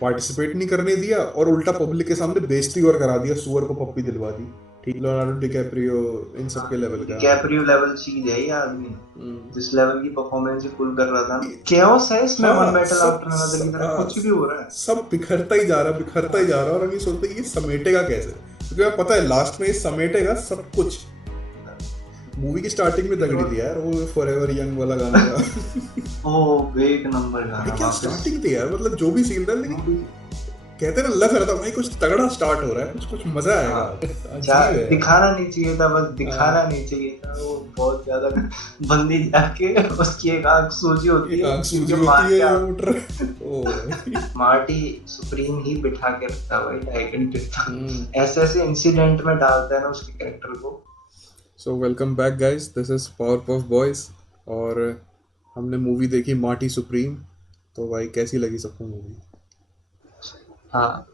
Participate नहीं करने दिया और उल्टा पब्लिक के सामने बेइज्जती और करा दिया, सुअर को पप्पी दिलवा दी। ठीक, लियोनार्डो डिकैप्रियो इन सब के लेवल का। डिकैप्रियो लेवल चीज है ये आदमी, हम्म। जिस लेवल की परफॉर्मेंस ही पुल कर रहा था। केओस है इसमें, वन हाँ, बैटल आफ्टर अनदर की तरह कुछ भी हो रहा है। सब बिखरता ही जा रहा, बिखरता ही जा रहा, और हम ये सोचते हैं कि ये समेटेगा कैसे, क्योंकि हमें पता है लास्ट में ये समेटेगा सब कुछ। मूवी की स्टार्टिंग में दगड़ी दिया यार वो फॉरएवर यंग वाला गाना का। ओ एक नंबर भाई गाना क्या वापस। स्टार्टिंग थी यार, मतलब जो भी सीन था, लेकिन कहते हैं ना लग रहा था भाई कुछ तगड़ा स्टार्ट हो रहा है, कुछ कुछ मजा आएगा। हाँ, अजीब है यार। दिखाना नहीं चाहिए था, बस दिखाना हाँ, नहीं चाहिए था। वो बहुत ज्यादा बंदी जाके उसकी एक आंख सूजी होती एक है, आंख सूजी जो होती मार है के ये उठ रहा। ओ भाई। मार्टी सुप्रीम ही बिठा के रखता है भाई 2.5 घंटे हम्म। तक। ऐसे ऐसे इंसिडेंट में डालता है ना उसके कैरेक्टर को। So welcome back guys, this is power puff boys. और हमने मूवी देखी मार्टी सुप्रीम। तो भाई कैसी लगी सबको मूवी? हाँ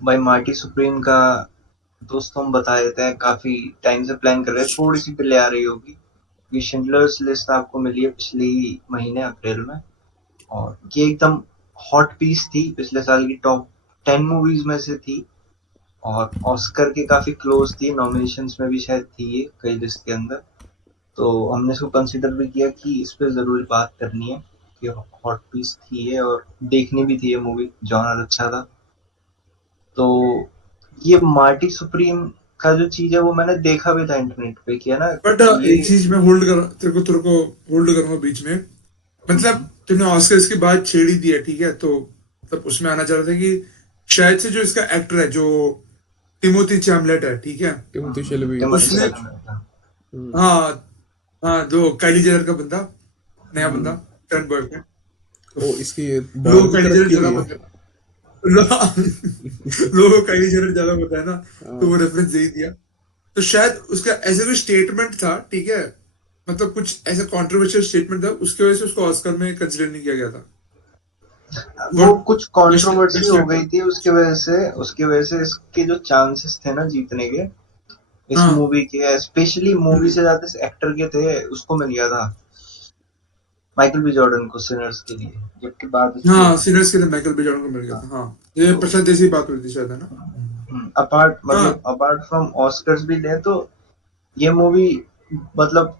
भाई, मार्टी सुप्रीम का दोस्तों हम बता देते हैं, काफी टाइम से प्लान कर रहे हैं, थोड़ी सी डिले आ रही होगी। ये शिंडलर्स लिस्ट आपको मिली है पिछले महीने अप्रैल में, और ये एकदम हॉट पीस थी, पिछले साल की टॉप 10 मूवीज में से थी। और ऑस्कर के काफी क्लोज थी, नॉमिनेशंस में भी शायद थी ये कई लिस्ट के अंदर। तो हमने इसको कंसिडर भी किया कि इस पे जरूर बात करनी है, कि हॉट पीस थी ये और देखनी भी थी ये मूवी, जॉनर अच्छा था। तो ये मार्टी सुप्रीम का जो चीज है वो मैंने देखा भी था इंटरनेट पे, किया ना बट ये। एक चीज मैं होल्ड कर तेरे को होल्ड करूंगा बीच में। मतलब तुमने ऑस्कर्स की बात छेड़ ही दी है, ठीक है, तो मतलब उसमें आना चाह रहा था कि शायद से जो इसका एक्टर है, जो टिमोथी चैमलेट है, ठीक है, टिमोथी शेल्बी। टिमोथी उसने, शैलामे था। हम्म। हाँ हाँ, जो काइली जेनर का बंदा, नया बंदा, हम्म। टर्न बॉयफ्रेंड, तो ओ इसकी लोगों को बारबी काइली तरफ जेनर की ज्यादा हुई है। पता है। लोगों को काइली जेनर ज्यादा पता है ना, तो वो हाँ। रेफरेंस यही दिया। तो शायद उसका ऐसा कोई स्टेटमेंट था, ठीक है, मतलब कुछ ऐसा कंट्रोवर्शियल स्टेटमेंट था, उसकी वजह से उसको ऑस्कर में कंसिडर नहीं किया गया था। वो व्हाट कुछ बेस्ट कंट्रोवर्सी बेस्ट हो एक्टर। गई थी, उसकी वजह से इसके जो चांसेस थे ना जीतने के, इस हाँ। मूवी के, स्पेशली मूवी हम्म। से ज्यादा इस एक्टर के थे, उसको मिल गया था माइकल बी जॉर्डन को सिनर्स के लिए, जबकि बात अच्छी हाँ, होनी सीनियर्स के चाहिए लिए माइकल बी जॉर्डन को मिल गया थी। था, हाँ। ये तो प्रशांत जैसी बात हुई थी शायद, है ना? अपार्ट हाँ। मतलब अपार्ट फ्रॉम ऑस्कर्स भी ले तो ये मूवी मतलब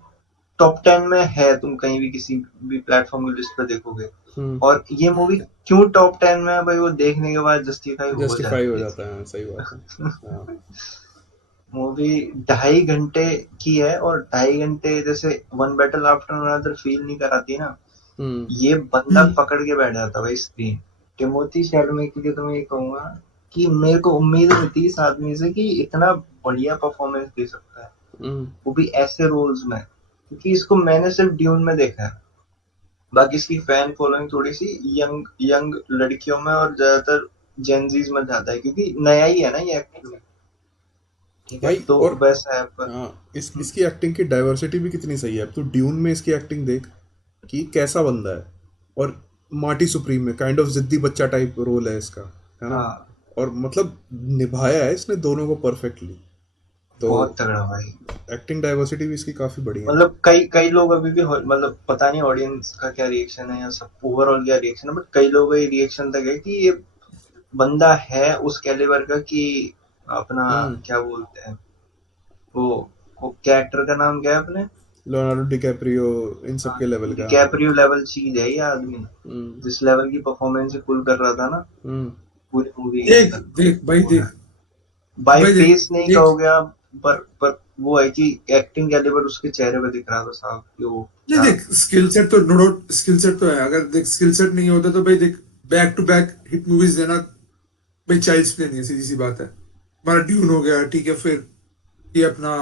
टॉप 10 में है, तुम कहीं भी किसी भी प्लेटफॉर्म की लिस्ट पे देखोगे। हम्म। और ये मूवी क्यों टॉप 10 में है भाई, वो देखने के बाद जस्टिफाई हो जस्टिफाई हो जाती जाता है, हाँ, सही बात है। है। हाँ। मूवी 2.5 घंटे की है, और 2.5 घंटे जैसे one battle after another feel नहीं कराती ना, हम्म। ये बंदा हम्म। पकड़ के बैठ जाता भाई स्क्रीन। टिमोथी शैलमे के लिए तो मैं ये कहूंगा कि मेरे को उम्मीद नहीं थी इस आदमी से कि इतना बढ़िया परफॉर्मेंस दे सकता है, हम्म। वो भी ऐसे रोल्स में, क्योंकि इसको मैंने सिर्फ ड्यून में देखा है। बाकी इसकी फैन फॉलोइंग थोड़ी सी यंग यंग लड़कियों में और ज्यादातर जेनजीज में ज्यादा है, क्योंकि नया ही है ना ये एक्टर में। ठीक है, भाई तो और वैसा है पर। हाँ, इसकी एक्टिंग की डाइवर्सिटी भी कितनी सही है। अब तो ड्यून में इसकी एक्टिंग देख कि कैसा बंदा है, और मार्टी सुप्रीम में काइंड ऑफ जिद्दी बच्चा टाइप रोल है इसका, है ना। हाँ, और मतलब निभाया है इसने दोनों को परफेक्टली। तो बहुत तगड़ा भाई। एक्टिंग डाइवर्सिटी भी इसकी काफी बढ़िया है। मतलब कई कई लोग अभी भी मतलब पता नहीं ऑडियंस का क्या रिएक्शन है या सब ओवरऑल क्या रिएक्शन है, बट कई लोगों का ये रिएक्शन तक है कि ये बंदा है उस कैलिबर का कि अपना हम्म। क्या बोलते हैं वो वो कैरेक्टर का नाम क्या है अपने, लियोनार्डो डिकैप्रियो इन सब के लेवल का। डिकैप्रियो लेवल चीज है ये आदमी, हम्म। जिस लेवल की परफॉर्मेंस से पुल कर रहा था ना हम्म। पूरी मूवी के देख अंदर, तो देख भाई, वो है। देख बाय भाई, देख फेस नहीं देख। कहोगे आप, पर वो है कि एक्टिंग कैलिबर उसके चेहरे पे दिख रहा था साहब कि वो नहीं, क्या। देख स्किल सेट तो, नो डाउट स्किल सेट तो है। अगर देख स्किल सेट नहीं होता तो भाई देख, back to back hit movies देना भाई चाइल्ड्स प्ले नहीं है, सीधी सी बात है। हमारा ड्यून हो गया, ठीक है, फिर ये अपना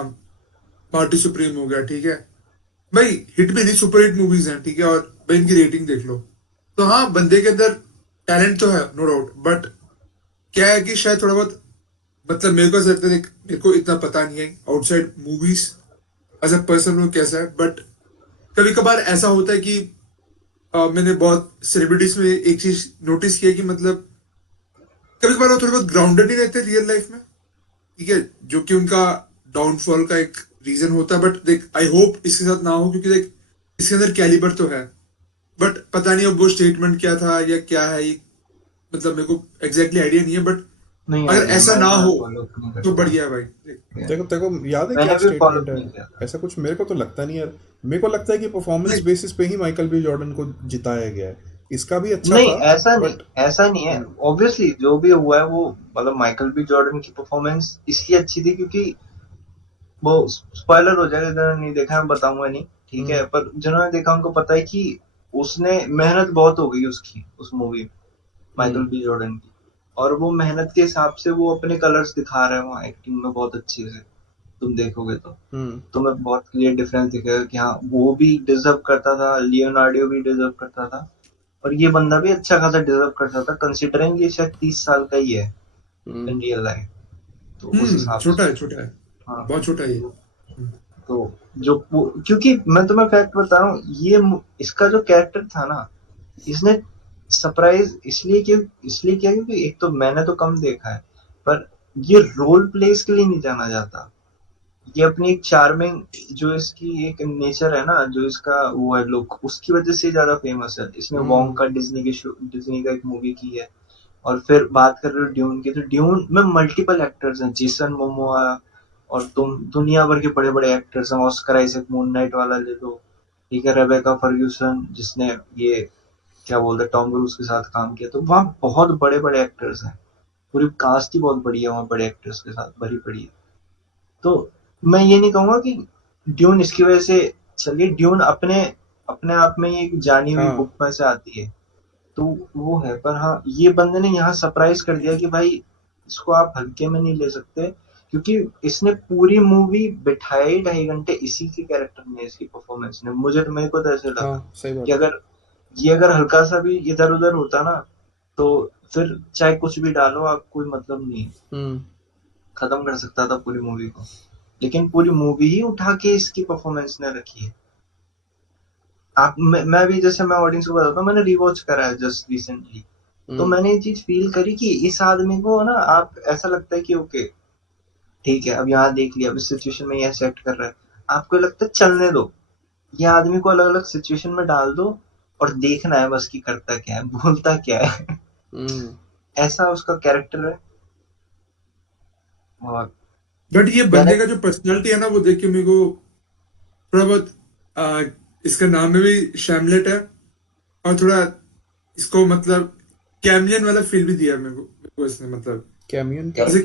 पार्टी सुप्रीम हो गया, ठीक है, भाई हिट भी नहीं, सुपर हिट मूवीज हैं, ठीक है, और भाई इनकी रेटिंग देख लो। तो हाँ, बंदे के अंदर टैलेंट तो है, नो डाउट, बट क्या है कि शायद थोड़ा बहुत, मतलब मेरे को ऐसा लगता है, देख मेरे को इतना पता नहीं है outside movies as a person वो कैसा है, बट कभी कभार ऐसा होता है कि मैंने बहुत सेलिब्रिटीज में एक चीज नोटिस किया कि मतलब कभी कभार वो थोड़े बहुत ग्राउंडेड नहीं रहते रियल लाइफ में, ठीक है, जो कि उनका डाउनफॉल का एक रीजन होता है। बट देख, आई होप इसके साथ ना हो, क्योंकि देख इसके अंदर कैलिबर तो है, बट पता नहीं अब वो स्टेटमेंट क्या था या क्या है ये, मतलब मेरे को एग्जैक्टली आइडिया नहीं है, बट नहीं अगर आइडिया, ऐसा मैं ना मैं हो फॉलो नहीं तो करता। बढ़िया है भाई। देखो देखो याद है क्या मैंने भी फॉलो स्टेटमेंट नहीं है? किया। ऐसा कुछ मेरे को तो लगता नहीं यार। मेरे को लगता है कि परफॉर्मेंस नहीं बेसिस पे ही माइकल बी जॉर्डन को जिताया गया है। इसका भी अच्छा नहीं था ऐसा नहीं, बट ऐसा नहीं है। ऑब्वियसली जो भी हुआ है वो, मतलब माइकल बी जॉर्डन की परफॉर्मेंस इसलिए अच्छी थी क्योंकि वो, स्पॉइलर हो जाएगा, जिन्होंने नहीं देखा मैं बताऊंगा नहीं, ठीक है, पर जिन्होंने देखा उनको पता है कि उसने मेहनत बहुत हो गई उसकी उस मूवी में, माइकल बी जॉर्डन की। और वो मेहनत के हिसाब से वो अपने कलर्स दिखा रहे हैं वहाँ एक्टिंग में बहुत अच्छे से। तुम देखोगे तो तुम्हें बहुत क्लियर डिफरेंस दिखेगा कि हाँ वो भी डिजर्व करता था, लियोनार्डो भी डिजर्व करता था, और ये बंदा भी अच्छा खासा डिजर्व करता था, कंसिडरिंग ये शायद 30 साल का ही है इन रियल लाइफ, तो उस हिसाब से। छोटा है, हाँ बहुत छोटा है ये। तो क्योंकि मैं तुम्हें फैक्ट बता रहा हूँ, इसका जो कैरेक्टर था ना, इसने सरप्राइज इसलिए किया क्योंकि एक तो मैंने तो कम देखा है, पर ये रोल प्ले इसके लिए नहीं जाना जाता। ये अपनी एक चार्मिंग, जो इसकी एक नेचर है ना, जो इसका वो है लुक, उसकी वजह से ज्यादा फेमस है। इसने वोंग का डिज्नी का एक मूवी की है। और फिर बात कर रहे हो ड्यून की, तो ड्यून में मल्टीपल एक्टर्स हैं, जेसन मोमोआ, और तुम दुनिया भर के बड़े बड़े एक्टर्स हैं, ऑस्कर आइजक मून नाइट वाला ले लो, ठीक है, रेबेका फर्ग्यूसन जिसने ये क्या बोलते हैं टॉम क्रूज के साथ काम किया, तो वहाँ बहुत बड़े बड़े एक्टर्स हैं, पूरी कास्ट ही बहुत बढ़िया है वहाँ, बड़े एक्टर्स के साथ भरी पड़ी है। तो मैं ये नहीं कहूंगा कि ड्यून इसकी वजह से, चलिए ड्यून अपने अपने आप में ही एक जानी हुई हाँ बुक में से आती है, तो वो है, पर हाँ ये बंदे ने यहाँ सरप्राइज कर दिया कि भाई इसको आप हल्के में नहीं ले सकते, क्योंकि इसने पूरी मूवी बिठाई 2.5 घंटे इसी के कैरेक्टर में, इसकी परफॉर्मेंस ने, मेरे को तो ऐसे हाँ लगा सही कि बात है। अगर हल्का सा भी इधर उधर होता ना, तो फिर चाहे कुछ भी डालो आप, कोई मतलब नहीं है, खत्म कर सकता था पूरी मूवी को। लेकिन पूरी मूवी ही उठा के इसकी परफॉर्मेंस ने रखी है। मैं भी, जैसे मैं ऑडियंस को बताता हूँ, मैंने रिवॉच करा है जस्ट रिसेंटली, तो मैंने ये चीज फील करी कि इस आदमी को ना, आप ऐसा लगता है कि ओके ठीक है, अब यहाँ देख लिया, अब इस सिचुएशन में ये एक्ट कर रहा है, आपको लगता है चलने दो, ये आदमी को अलग अलग सिचुएशन में डाल दो, और देखना है बस कि करता क्या है, बोलता क्या है। ऐसा उसका कैरेक्टर है। और बट ये मैंने, बंदे का जो पर्सनालिटी है ना, वो देख के मेरे को थोड़ा बहुत आ, इसका नाम में भी शैमलेट है, और थोड़ा इसको मतलब कैमलियन वाला फील भी दिया मेरे को इसने, मतलब कैमियन क्या? जैसे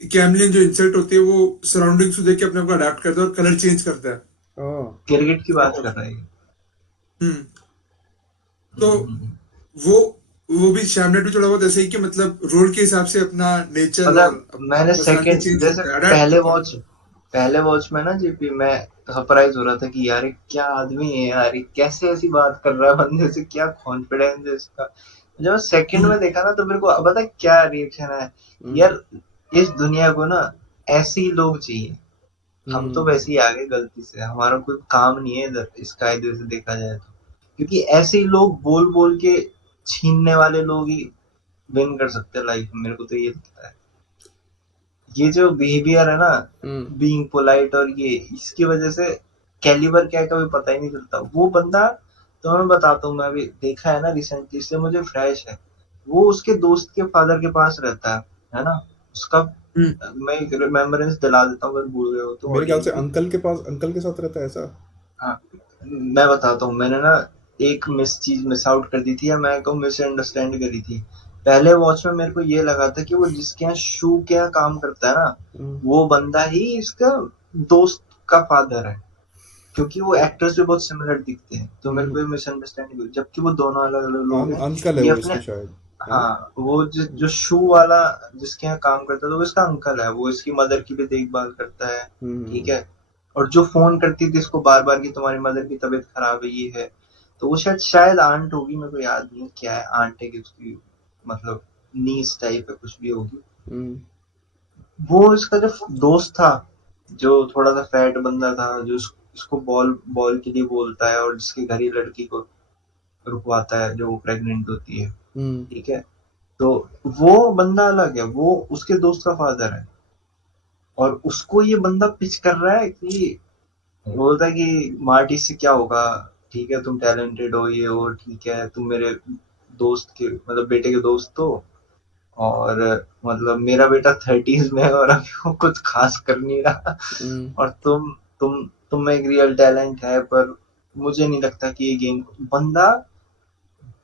कैमलियन जो इंसल्ट होती है वो सराउंडिंग्स को देख के अपने आप को अडेप्ट करता है और कलर चेंज करता है। ओह क्रिकेट की बात कर रहा है। हम्म तो वो वो भी शैमलेट भी थोड़ा बहुत ऐसे ही कि मतलब रोल के हिसाब से अपना नेचर और मतलब अपना मैंने पर्सनालिटी सेकंड, चेंज जैसे करता है, अडेप्ट करता है। पहले वॉच में ना जीपी, मैं सरप्राइज हो रहा था कि यार ये क्या आदमी है यार, ये कैसे ऐसी बात कर रहा है बंदे से, क्या कॉन्फिडेंस है इसका। जब सेकंड में देखा ना, तो मेरे को पता है क्या रिएक्शन है, यार इस दुनिया को ना ऐसे ही लोग चाहिए। हम तो वैसे ही आ गए गलती से, हमारा कोई काम नहीं है इधर इस कायदे से देखा जाए तो, क्योंकि ऐसे ही लोग बोल बोल के छीनने वाले लोग ही विन कर सकते हैं लाइफ में, मेरे को तो ये लगता है। ये जो बिहेवियर है ना, बीइंग पोलाइट, और ये इसकी वजह से कैलिबर क्या है कभी पता ही नहीं चलता। वो बंदा, तो मैं बताता हूँ, मैं अभी देखा है ना रिसेंटली, इससे मुझे फ्रेश है, वो उसके दोस्त के फादर के पास रहता है ना, उसका, हम्म मैं रिमेम्बरेंस दिला देता हूँ अगर भूल गए हो तो मेरे ख्याल से ऑडियंस भी। अंकल के पास, अंकल के साथ रहता है ऐसा। हाँ, मैं बताता हूँ, मैंने ना एक चीज मिस आउट कर दी थी, या मैं कहूँ मिसअंडरस्टैंड करी थी। पहले वॉच में मेरे को ये लगा था कि वो जिसके यहाँ शू के यहाँ काम करता है ना, वो बंदा ही इसका दोस्त का फादर है, क्योंकि वो एक्टर्स भी बहुत सिमिलर दिखते हैं, तो मेरे को ये मिसअंडरस्टैंडिंग हुई, जबकि वो दोनों अलग अलग लोग हैं। अंकल है ये वो अपने, इसके शायद, है ना? हाँ वो जो शू वाला जिसके यहाँ काम करता है, तो वो इसका अंकल है, वो इसकी मदर की भी देखभाल करता है, ठीक है। और जो फोन करती थी इसको बार बार कि तुम्हारी मदर की तबीयत खराब है, ये है, तो वो शायद आंट होगी, मेरे को याद नहीं क्या है, आंट है कि उसकी, मतलब नीस टाइप है, कुछ भी होगी। वो इसका जो दोस्त था, जो थोड़ा सा फैट बंदा था, जो इसको बॉल बॉल के लिए बोलता है, और जिसके घर ही लड़की को रुकवाता है जो प्रेग्नेंट होती है, ठीक है, तो वो बंदा अलग है, वो उसके दोस्त का फादर है। और उसको ये बंदा पिच कर रहा है कि, बोलता है कि मार्टी से क्या होगा, ठीक है तुम टैलेंटेड हो, ये हो, ठीक है तुम मेरे दोस्त के मतलब बेटे के दोस्त तो, और मतलब मेरा बेटा 30s में है और अभी वो कुछ खास कर नहीं रहा। और तुम में एक रियल टैलेंट है, पर मुझे नहीं लगता कि ये गेम बंदा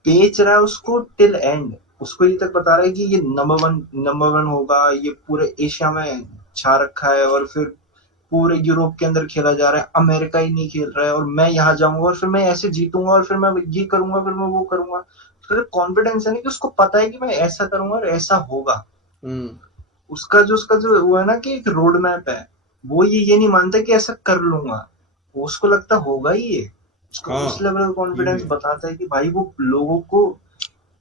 बेच रहा है उसको टिल एंड। उसको ये तक बता रहा है कि ये नंबर वन होगा, ये पूरे एशिया में छा रखा है, और फिर पूरे यूरोप के अंदर खेला जा रहा है, अमेरिका ही नहीं खेल रहा है, और मैं यहाँ जाऊंगा और फिर मैं ऐसे जीतूंगा और फिर मैं ये करूंगा, फिर मैं वो करूंगा। फिर कॉन्फिडेंस है नहीं कि उसको पता है कि मैं ऐसा करूंगा और ऐसा होगा। उसका जो वो है ना कि एक रोड मैप है, वो ये नहीं मानता कि ऐसा कर लूंगा, वो उसको लगता होगा ही ये। उसका हाँ, उस लेवल का ये भी कॉन्फिडेंस है। बताता है कि भाई वो लोगों को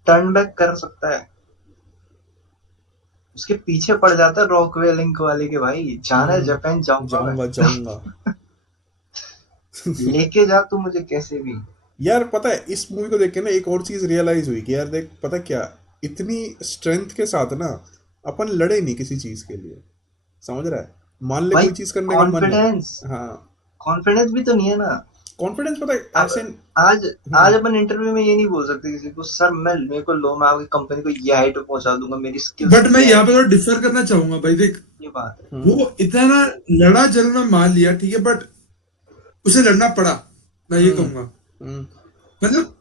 टर्न बैक कर सकता है। उसके पीछे पड़ जाता है रॉकवे लिंक वाले के, भाई जाना है जापान, जाऊंगा मैं। जाऊंगा जाऊंगा। लेके जा तू मुझे कैसे भी। यार पता है इस मूवी को देख के ना एक और चीज रियलाइज हुई कि यार देख पता क्या, इतनी स्ट्रेंथ के साथ ना अपन लड़े नहीं किसी चीज के लिए, समझ रहा है? मान ले भाई कोई चीज करने का मन है। कॉन्फिडेंस, हाँ, कॉन्फिडेंस भी तो नहीं है ना। कॉन्फिडेंस पता है अब ऐसे। आज हम्म, आज अपन इंटरव्यू में ये नहीं बोल सकते किसी को, सर मैं मेरे को लो, मैं आपकी कंपनी को ये हाइट पे पहुंचा दूंगा, मेरी स्किल्स बट मैं ये यहाँ है। पे थोड़ा डिफर करना चाहूंगा भाई, देख ये बात है। वो इतना लड़ा जलना मान लिया ठीक है, बट उसे लड़ना पड़ा, मैं ये हम्म, कहूंगा। हम्म, मतलब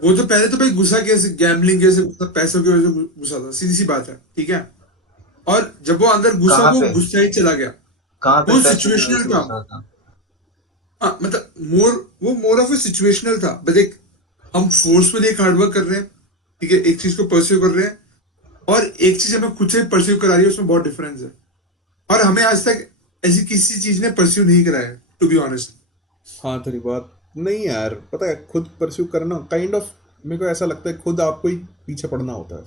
वो तो पहले तो भाई गुस्सा कैसे, गैम्बलिंग कैसे, मतलब पैसों की वजह से गुस्सा था, सीधी सी बात है ठीक है। और जब वो अंदर घुसा कहाँ वो पे, गुस्सा ही चला गया। कहाँ पे वो पैसों की वजह सिचुएशनल से था। घुसा था? हाँ मतलब वो मोर ऑफ ए सिचुएशनल था, बट देख हम फोर्सफुली एक हार्डवर्क कर रहे हैं ठीक है, एक चीज को परस्यू कर रहे हैं, और एक चीज हमें खुद से परस्यू करा रही है, उसमें बहुत डिफरेंस है। और हमें आज तक ऐसी किसी चीज ने परस्यू नहीं कराया है, टू बी ऑनेस्ट। हाँ तेरी बात नहीं यार, पता है खुद परस्यू करना काइंड ऑफ, मेरे को ऐसा लगता है खुद आपको ही पीछे पड़ना होता है,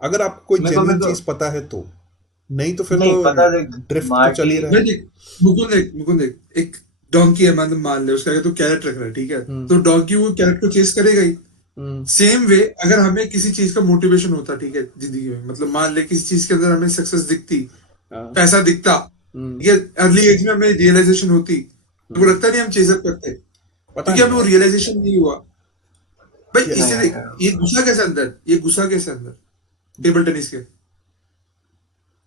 अगर आपको कोई मेरे जेन्युइन को चीज पता है तो। नहीं तो फिर तो नहीं पता, देख ड्रिफ्ट तो चल मार्टी। ही रहा भाई है। देख मुकुंद देख एक डोंकी है, मतलब मान ले उसका अगर तो कैरेट रख रहा है ठीक है, हम्म, तो डोंकी वो कैरेट को चेस करेगा ही। हम्म, सेम वे अगर हमें किसी चीज का मोटिवेशन होता ठीक है जिंदगी में, मतलब मान ले किसी चीज के अंदर हमें सक्सेस दिखती, हाँ, पैसा दिखता, हम्म, ये अर्ली एज में हमें रियलाइजेशन होती, तो हम्म, लगता नहीं हम चेजअप करते, पता क्योंकि नहीं हमें वो यार। रियलाइजेशन नहीं हुआ। भाई ये इससे नहीं देख ये गुस्सा कैसे अंदर, टेबल टेनिस के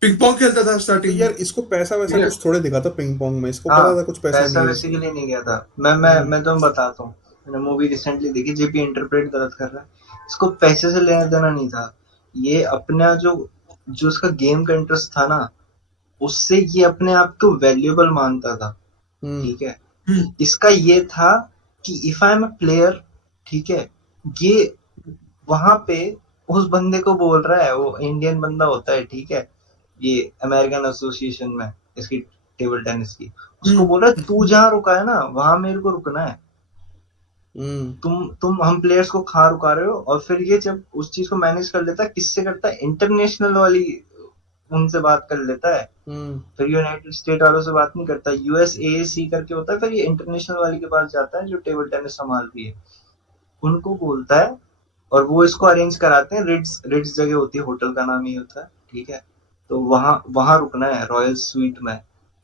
पिंग पोंग खेलता था तो स्टार्टिंग में यार इसको पैसा वैसा ठीक है। कुछ थोड़े दिखा था पिंग पोंग में, इसको हाँ, पता था कुछ पैसा पैसा नहीं है वैसे के इसमें। लिए नहीं गया था। मैं तुम्हें बताता हूँ, मैंने मूवी रिसेंटली देखी, जेपी इंटरप्रेट गलत कर रहा है। इसको पैसे से लेना देना नहीं था। ये अपना जो जो उसका गेम का इंटरेस्ट था ना, उससे ये अपने आप को वैल्यूएबल मानता था। हम्म, ठीक है। हम्म इसका ये था कि if I am a player, ठीक है, ये वहां पे उस बंदे को बोल रहा है, वो इंडियन बंदा होता है ठीक है, ये अमेरिकन एसोसिएशन में इसकी टेबल टेनिस की, उसको हम्म बोल रहा है तू जहाँ रुका है ना वहां मेरे को रुकना है। हम्म, तुम हम प्लेयर्स को कहाँ रुका रहे हो? और फिर ये जब उस चीज को मैनेज कर लेता है, किससे करता है, इंटरनेशनल वाली उनसे बात कर लेता है। हम्म, फिर यूनाइटेड स्टेट वालों से बात नहीं करता, यूएसएसी करके होता है, फिर ये इंटरनेशनल वाली के पास जाता है जो टेबल टेनिस संभालती है, उनको बोलता है, और वो इसको अरेंज कराते हैं। रिट्स रिट्स जगह होती है, होटल का नाम ही होता है ठीक है। तो वहां वहां रुकना है रॉयल स्वीट में।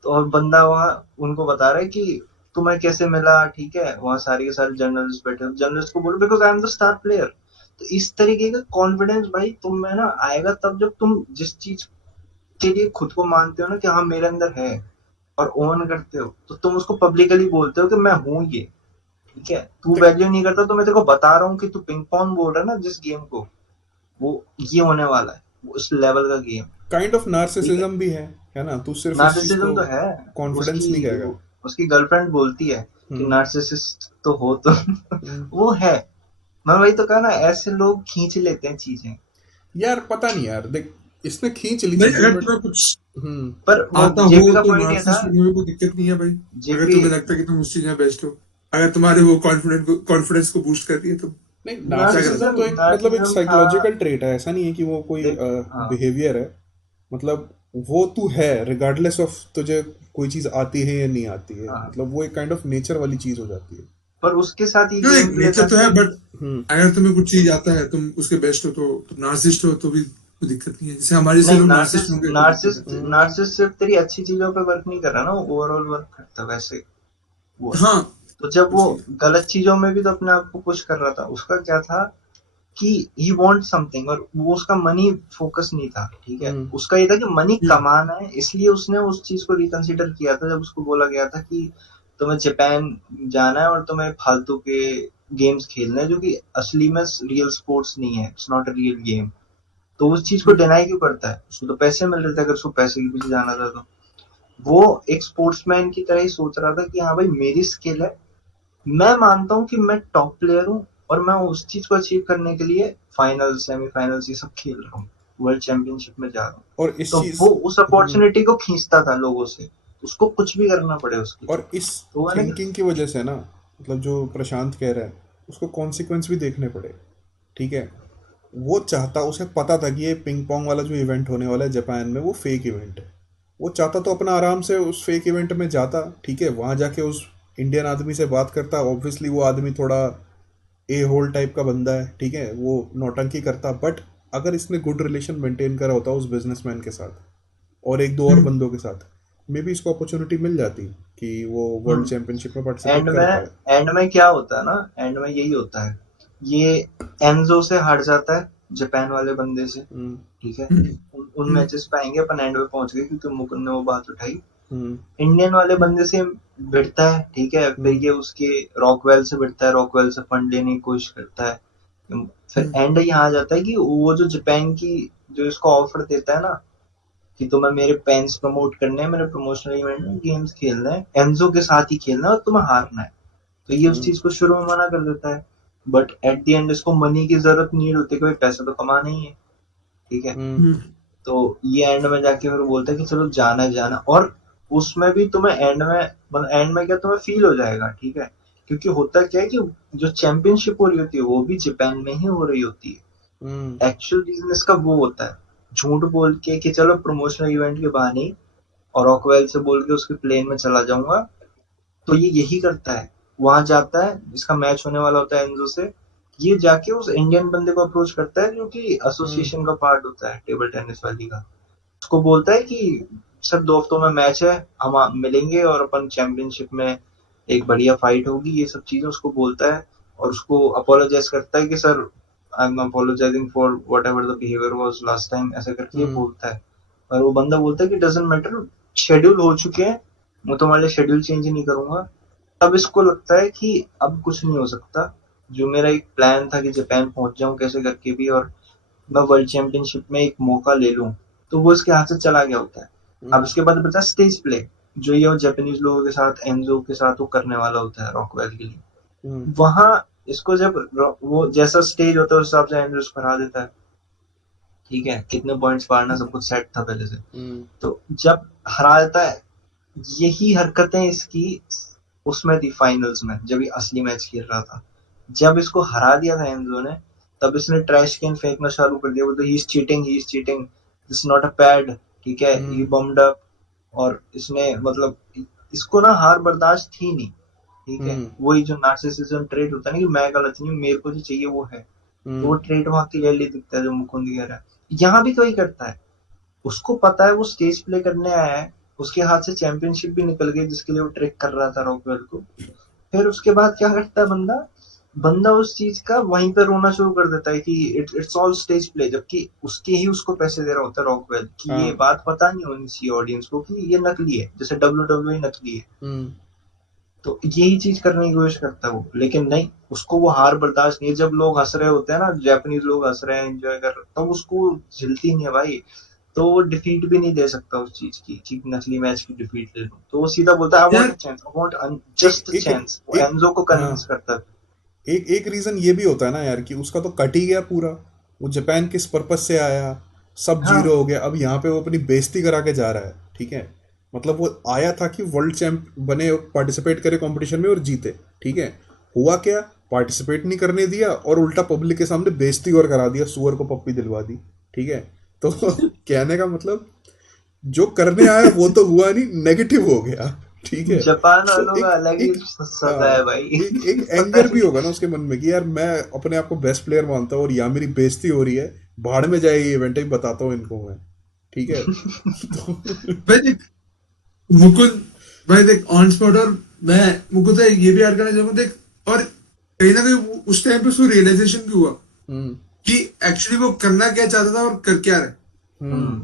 तो और बंदा वहां उनको बता रहा है कि तुम्हें कैसे मिला, ठीक है, वहां सारे के सारे जर्नलिस्ट बैठे हो, जर्नलिस्ट को बोलो because I am the star player. तो इस तरीके का कॉन्फिडेंस भाई तुम में ना आएगा तब जब तुम जिस चीज के लिए खुद को मानते हो ना कि हाँ मेरे अंदर है, और ओन करते हो, तो तुम उसको पब्लिकली बोलते हो कि मैं हूँ ये। ठीक है, तू वैल्यू नहीं करता तो मैं तेरे को बता रहा हूँ कि तू पिंग पोंग बोल रहा है ना जिस गेम को, वो ये होने वाला है, वो उस लेवल का गेम। काइंड ऑफ ठीक है, नार्सिसिज्म भी है ना, तू सिर्फ इस चीज नार्सिसिज्म को तो है। कॉन्फिडेंस उसकी नहीं कहेगा। उसकी गर्लफ्रेंड बोलती है कि हम्म, नार्सिसिस्ट तो हो तो हम्म, वो है। मैं वही तो कहा ना, ऐसे लोग खींच लेते हैं चीजें। यार पता नहीं यार देख, इसने खींच ली भाई चीजें अगर बट। तुम्हें कुछ हम्म, पर वो आता हो जेपी का तो पॉइंट ये था। नार्सिसिस्ट बनने में कोई दिक्कत नहीं है भाई। अगर जेपी तुम्हें लगता है कि तुम उस चीज में बेस्ट हो, अगर तुम्हारे वो कॉन्फिडेंस को बूस्ट कर रही है, तो नहीं क्या कर नार्सिसिज्म तो नार्सिसिज्म एक मतलब एक नार्सिसिज्म था। साइकोलॉजिकल ट्रेट है, ऐसा नहीं है कि वो कोई देख, हाँ, बिहेवियर है। मतलब वो तू है रिगार्डलेस ऑफ तुझे कोई चीज आती है या नहीं आती है, हाँ, मतलब वो एक काइंड ऑफ नेचर वाली चीज हो जाती है। पर उसके साथ ये जो एक गेम प्ले था नेचर तो है, कि बट हम्म, अगर तुम्हें कुछ चीज आता है, तुम उसके बेस्ट हो, तो तुम नार्सिसिस्ट हो तो भी कोई दिक्कत नहीं है। जैसे हमारे जैसे नहीं, लोग नार्सिसिस्ट नार्सिस होंगे तो दिक्कत है। नार्सिस नार्सिस सिर्फ तेरी अच्छी चीजों पे वर्क नहीं कर रहा ना, ओवरऑल वर्क करता है वैसे वो है। हाँ तो जब वो इसलिए गलत चीजों में भी तो अपने आप को पुश कर रहा था, उसका क्या था कि ही वांट समथिंग, और वो उसका मनी फोकस नहीं था, ठीक है। हम्म। उसका ये था कि मनी Yeah. कमाना है, इसलिए उसने उस चीज को रिकंसिडर किया था जब उसको बोला गया था कि तुम्हें जापान जाना है और तुम्हें फालतू के गेम्स खेलने हैं जो कि असली में रियल स्पोर्ट्स नहीं है, it's not a real game. तो उस चीज को डिनाई क्यों करता है? उसको तो पैसे मिल रहे थे, अगर उसको पैसे के पीछे जाना था तो वो एक स्पोर्ट्समैन की तरह ही सोच रहा था कि हाँ भाई मेरी स्किल है, मैं मानता हूँ कि मैं टॉप प्लेयर हूँ और मैं उस चीज को अचीव करने के लिए फाइनल सेमीफाइनल्स ये सब खेल रहा हूँ, वर्ल्ड चैंपियनशिप में जा रहा हूँ। और इस तो चीज वो उस अपॉर्चुनिटी को खींचता था लोगों से, उसको कुछ भी करना पड़े उसके लिए। और इस तो वो है ना कि थिंकिंग की वजह से ना, मतलब जो प्रशांत कह रहा है उसको कॉन्सिक्वेंस भी देखने पड़े, ठीक है। वो चाहता, उसे पता था कि ये पिंग पोंग वाला जो इवेंट होने वाला है जापान में वो फेक इवेंट है। वो चाहता तो अपना आराम से उस फेक इवेंट में जाता, ठीक है, वहाँ जाके उस इंडियन आदमी से बात करता। ऑब्वियसली वो आदमी थोड़ा ए होल टाइप का बंदा है, ठीक है, वो नौटंकी करता, बट अगर इसने गुड रिलेशन मेंटेन करा होता उस बिजनेसमैन के साथ और एक दो और हम्म, बंदों के साथ, मे बी इसको अपॉर्चुनिटी मिल जाती कि वो वर्ल्ड चैंपियनशिप में एंड पार्टिसिपेट कर में पाए। एंड में क्या होता है ना, एंड में यही होता है, ये एनजो से हार जाता है जापान वाले बंदे से, हम्म। ठीक है। हम्म, उन हम्म, मैचेस पे आएंगे अपन, एंड में पहुंच गए क्योंकि मुकुंद ने वो बात उठाई। हम्म। इंडियन वाले बंदे से भिड़ता है, ठीक है, फिर हम्म। ये उसके रॉकवेल से भिड़ता है, रॉकवेल से फंड लेने की कोशिश करता है। फिर हम्म, एंड यहाँ आ जाता है कि वो जो जापान की जो इसको ऑफर देता है ना कि तुम्हें मेरे पेन्स प्रमोट करने हैं, मेरे प्रमोशनल इवेंट में गेम्स खेलना है, एनजो के साथ ही खेलना है और तुम्हें हारना है, तो ये उस हम्म। चीज को शुरू में मना कर देता है। बट एट द एंड इसको मनी की जरूरत नीड होती है, कोई पैसा तो कमाना ही है, ठीक है। हम्म। हम्म, तो ये एंड में जाके फिर बोलता है कि चलो जाना है जाना, और उसमें भी तुम्हें एंड में क्या तुम्हें फील हो जाएगा, ठीक है। क्योंकि होता क्या है कि जो चैंपियनशिप हो रही होती है वो भी जापान में ही हो रही होती हम्म। है। एक्चुअल रीजन इसका वो होता है, झूठ बोल के कि चलो प्रमोशनल इवेंट के बहाने ही, और रॉकवेल से बोल के उसके प्लेन में चला जाऊंगा। तो ये यही करता है, वहां जाता है, इसका मैच होने वाला होता है एनजो से, ये जाके उस इंडियन बंदे को अप्रोच करता है जो कि हम्म। एसोसिएशन का पार्ट होता है टेबल टेनिस वाली का। उसको बोलता है कि सर 2 हफ्तों में मैच है, हम मिलेंगे और अपन चैंपियनशिप में एक बढ़िया फाइट होगी, ये सब चीजें उसको बोलता है। और उसको अपोलोजाइज करता है कि sir I am apologising for what ever the behaviour was last time, ऐसा करके ये हम्म। बोलता है। और वो बंदा बोलता है कि डजेंट मैटर, शेड्यूल हो चुके हैं, मैं तुम्हारे लिए शेड्यूल चेंज ही नहीं करूंगा। तब इसको लगता है कि अब कुछ नहीं हो सकता, जो मेरा एक प्लान था कि जापान पहुंच जाऊं कैसे करके भी और मैं वर्ल्ड चैंपियनशिप में एक मौका ले लूं, तो वो इसके हाथ से चला गया होता है। अब हम्म। इसके बाद बचा स्टेज प्ले, जो ये जापानीज लोगों के साथ एनजो के साथ वो करने वाला होता है रॉकवेल के लिए। हम्म। वहां इसको जब वो जैसा स्टेज होता है उस हिसाब से एनजो उसको हरा देता है, ठीक है, कितने पॉइंट्स पारना सब कुछ सेट था पहले से। हम्म। तो जब हरा देता है, यही हरकतें इसकी उसमें थी फाइनल्स में जब ये असली मैच खेल रहा था। जब इसको हरा दिया था एनजो ने, तब इसने ट्रैश कैन फेंकना शुरू कर दिया, वो तो he is cheating, this not a pad, ठीक है, ही हम्म। Bummed up. और इसने मतलब इसको ना हार बर्दाश्त थी नहीं, ठीक है। हम्म। वही जो नार्सिसिज्म ट्रेट होता है ना कि मैं गलत नहीं हूँ, मेरे को जो चाहिए वो है, तो वो हम्म। ट्रेट वहां क्लियरली दिखता है जो मुकुंद कह रहा है। यहाँ भी तो वही करता है, उसको पता है वो स्टेज प्ले करने आया है, उसके हाथ से चैंपियनशिप भी निकल गई जिसके लिए वो ट्रेक कर रहा था रॉकवेल को। फिर उसके बाद क्या करता है बंदा, बंदा उस चीज का वहीं पे रोना शुरू कर देता है कि इट्स ऑल स्टेज प्ले, जबकि उसके ही उसको पैसे दे रहा होता है रॉकवेल, कि ये हाँ। बात पता नहीं होनी चाहिए ऑडियंस को कि ये नकली है, जैसे WWE नकली है। हम्म। तो यही चीज करने की कोशिश करता है वो, लेकिन नहीं, उसको वो हार बर्दाश्त नहीं है। जब लोग हंस रहे होते हैं ना, जापानीज लोग हंस रहे हैं, एंजॉय कर रहे हैं, तब उसको झिलती नहीं है भाई। तो वो डिफीट भी नहीं दे सकता उस चीज की कि नकली मैच की डिफीट ले लूं, तो वो सीधा बोलता है आई वांट अ यार चांस, आई वांट एक जस्ट अ एक चांस, वो एक एंजो को हाँ, कन्विंस करता है। एक एक रीजन ये भी होता है ना यार कि उसका तो कट ही गया पूरा। वो जापान किस पर्पस से आया, सब हाँ जीरो हो गया, अब यहाँ पे वो अपनी बेइज्जती करा के जा रहा है, ठीक है। मतलब वो आया था कि वर्ल्ड चैंप बने, पार्टिसिपेट करे कंपटीशन में और जीते, ठीक है। हुआ क्या, पार्टिसिपेट नहीं करने दिया और उल्टा पब्लिक के सामने बेइज्जती और करा दिया, सुअर को पप्पी दिलवा दी, ठीक है। तो कहने का मतलब जो करने आया वो तो हुआ नहीं, नेगेटिव हो गया, ठीक है। जापान तो वालों का एक अलग ही एक सजा है हाँ, भाई। एक पता एंगर भी नहीं। होगा ना उसके मन में कि यार मैं अपने आप को बेस्ट प्लेयर मानता हूँ और यहाँ मेरी बेइज्जती हो रही है, भाड़ में जाए ये इवेंट ही बताता हूँ इनको मैं, ठीक है। तो भाई देख, मुकुंद भाई देख ऑन स्पॉट, और मैं मुकुंद से ये भी ऐड करना चाहूंगा देख, और कहीं ना कहीं उस टाइम पे उसको रियलाइजेशन भी हुआ हम्म। कि एक्चुअली वो करना क्या चाहता था और कर क्या रहा है, हम्म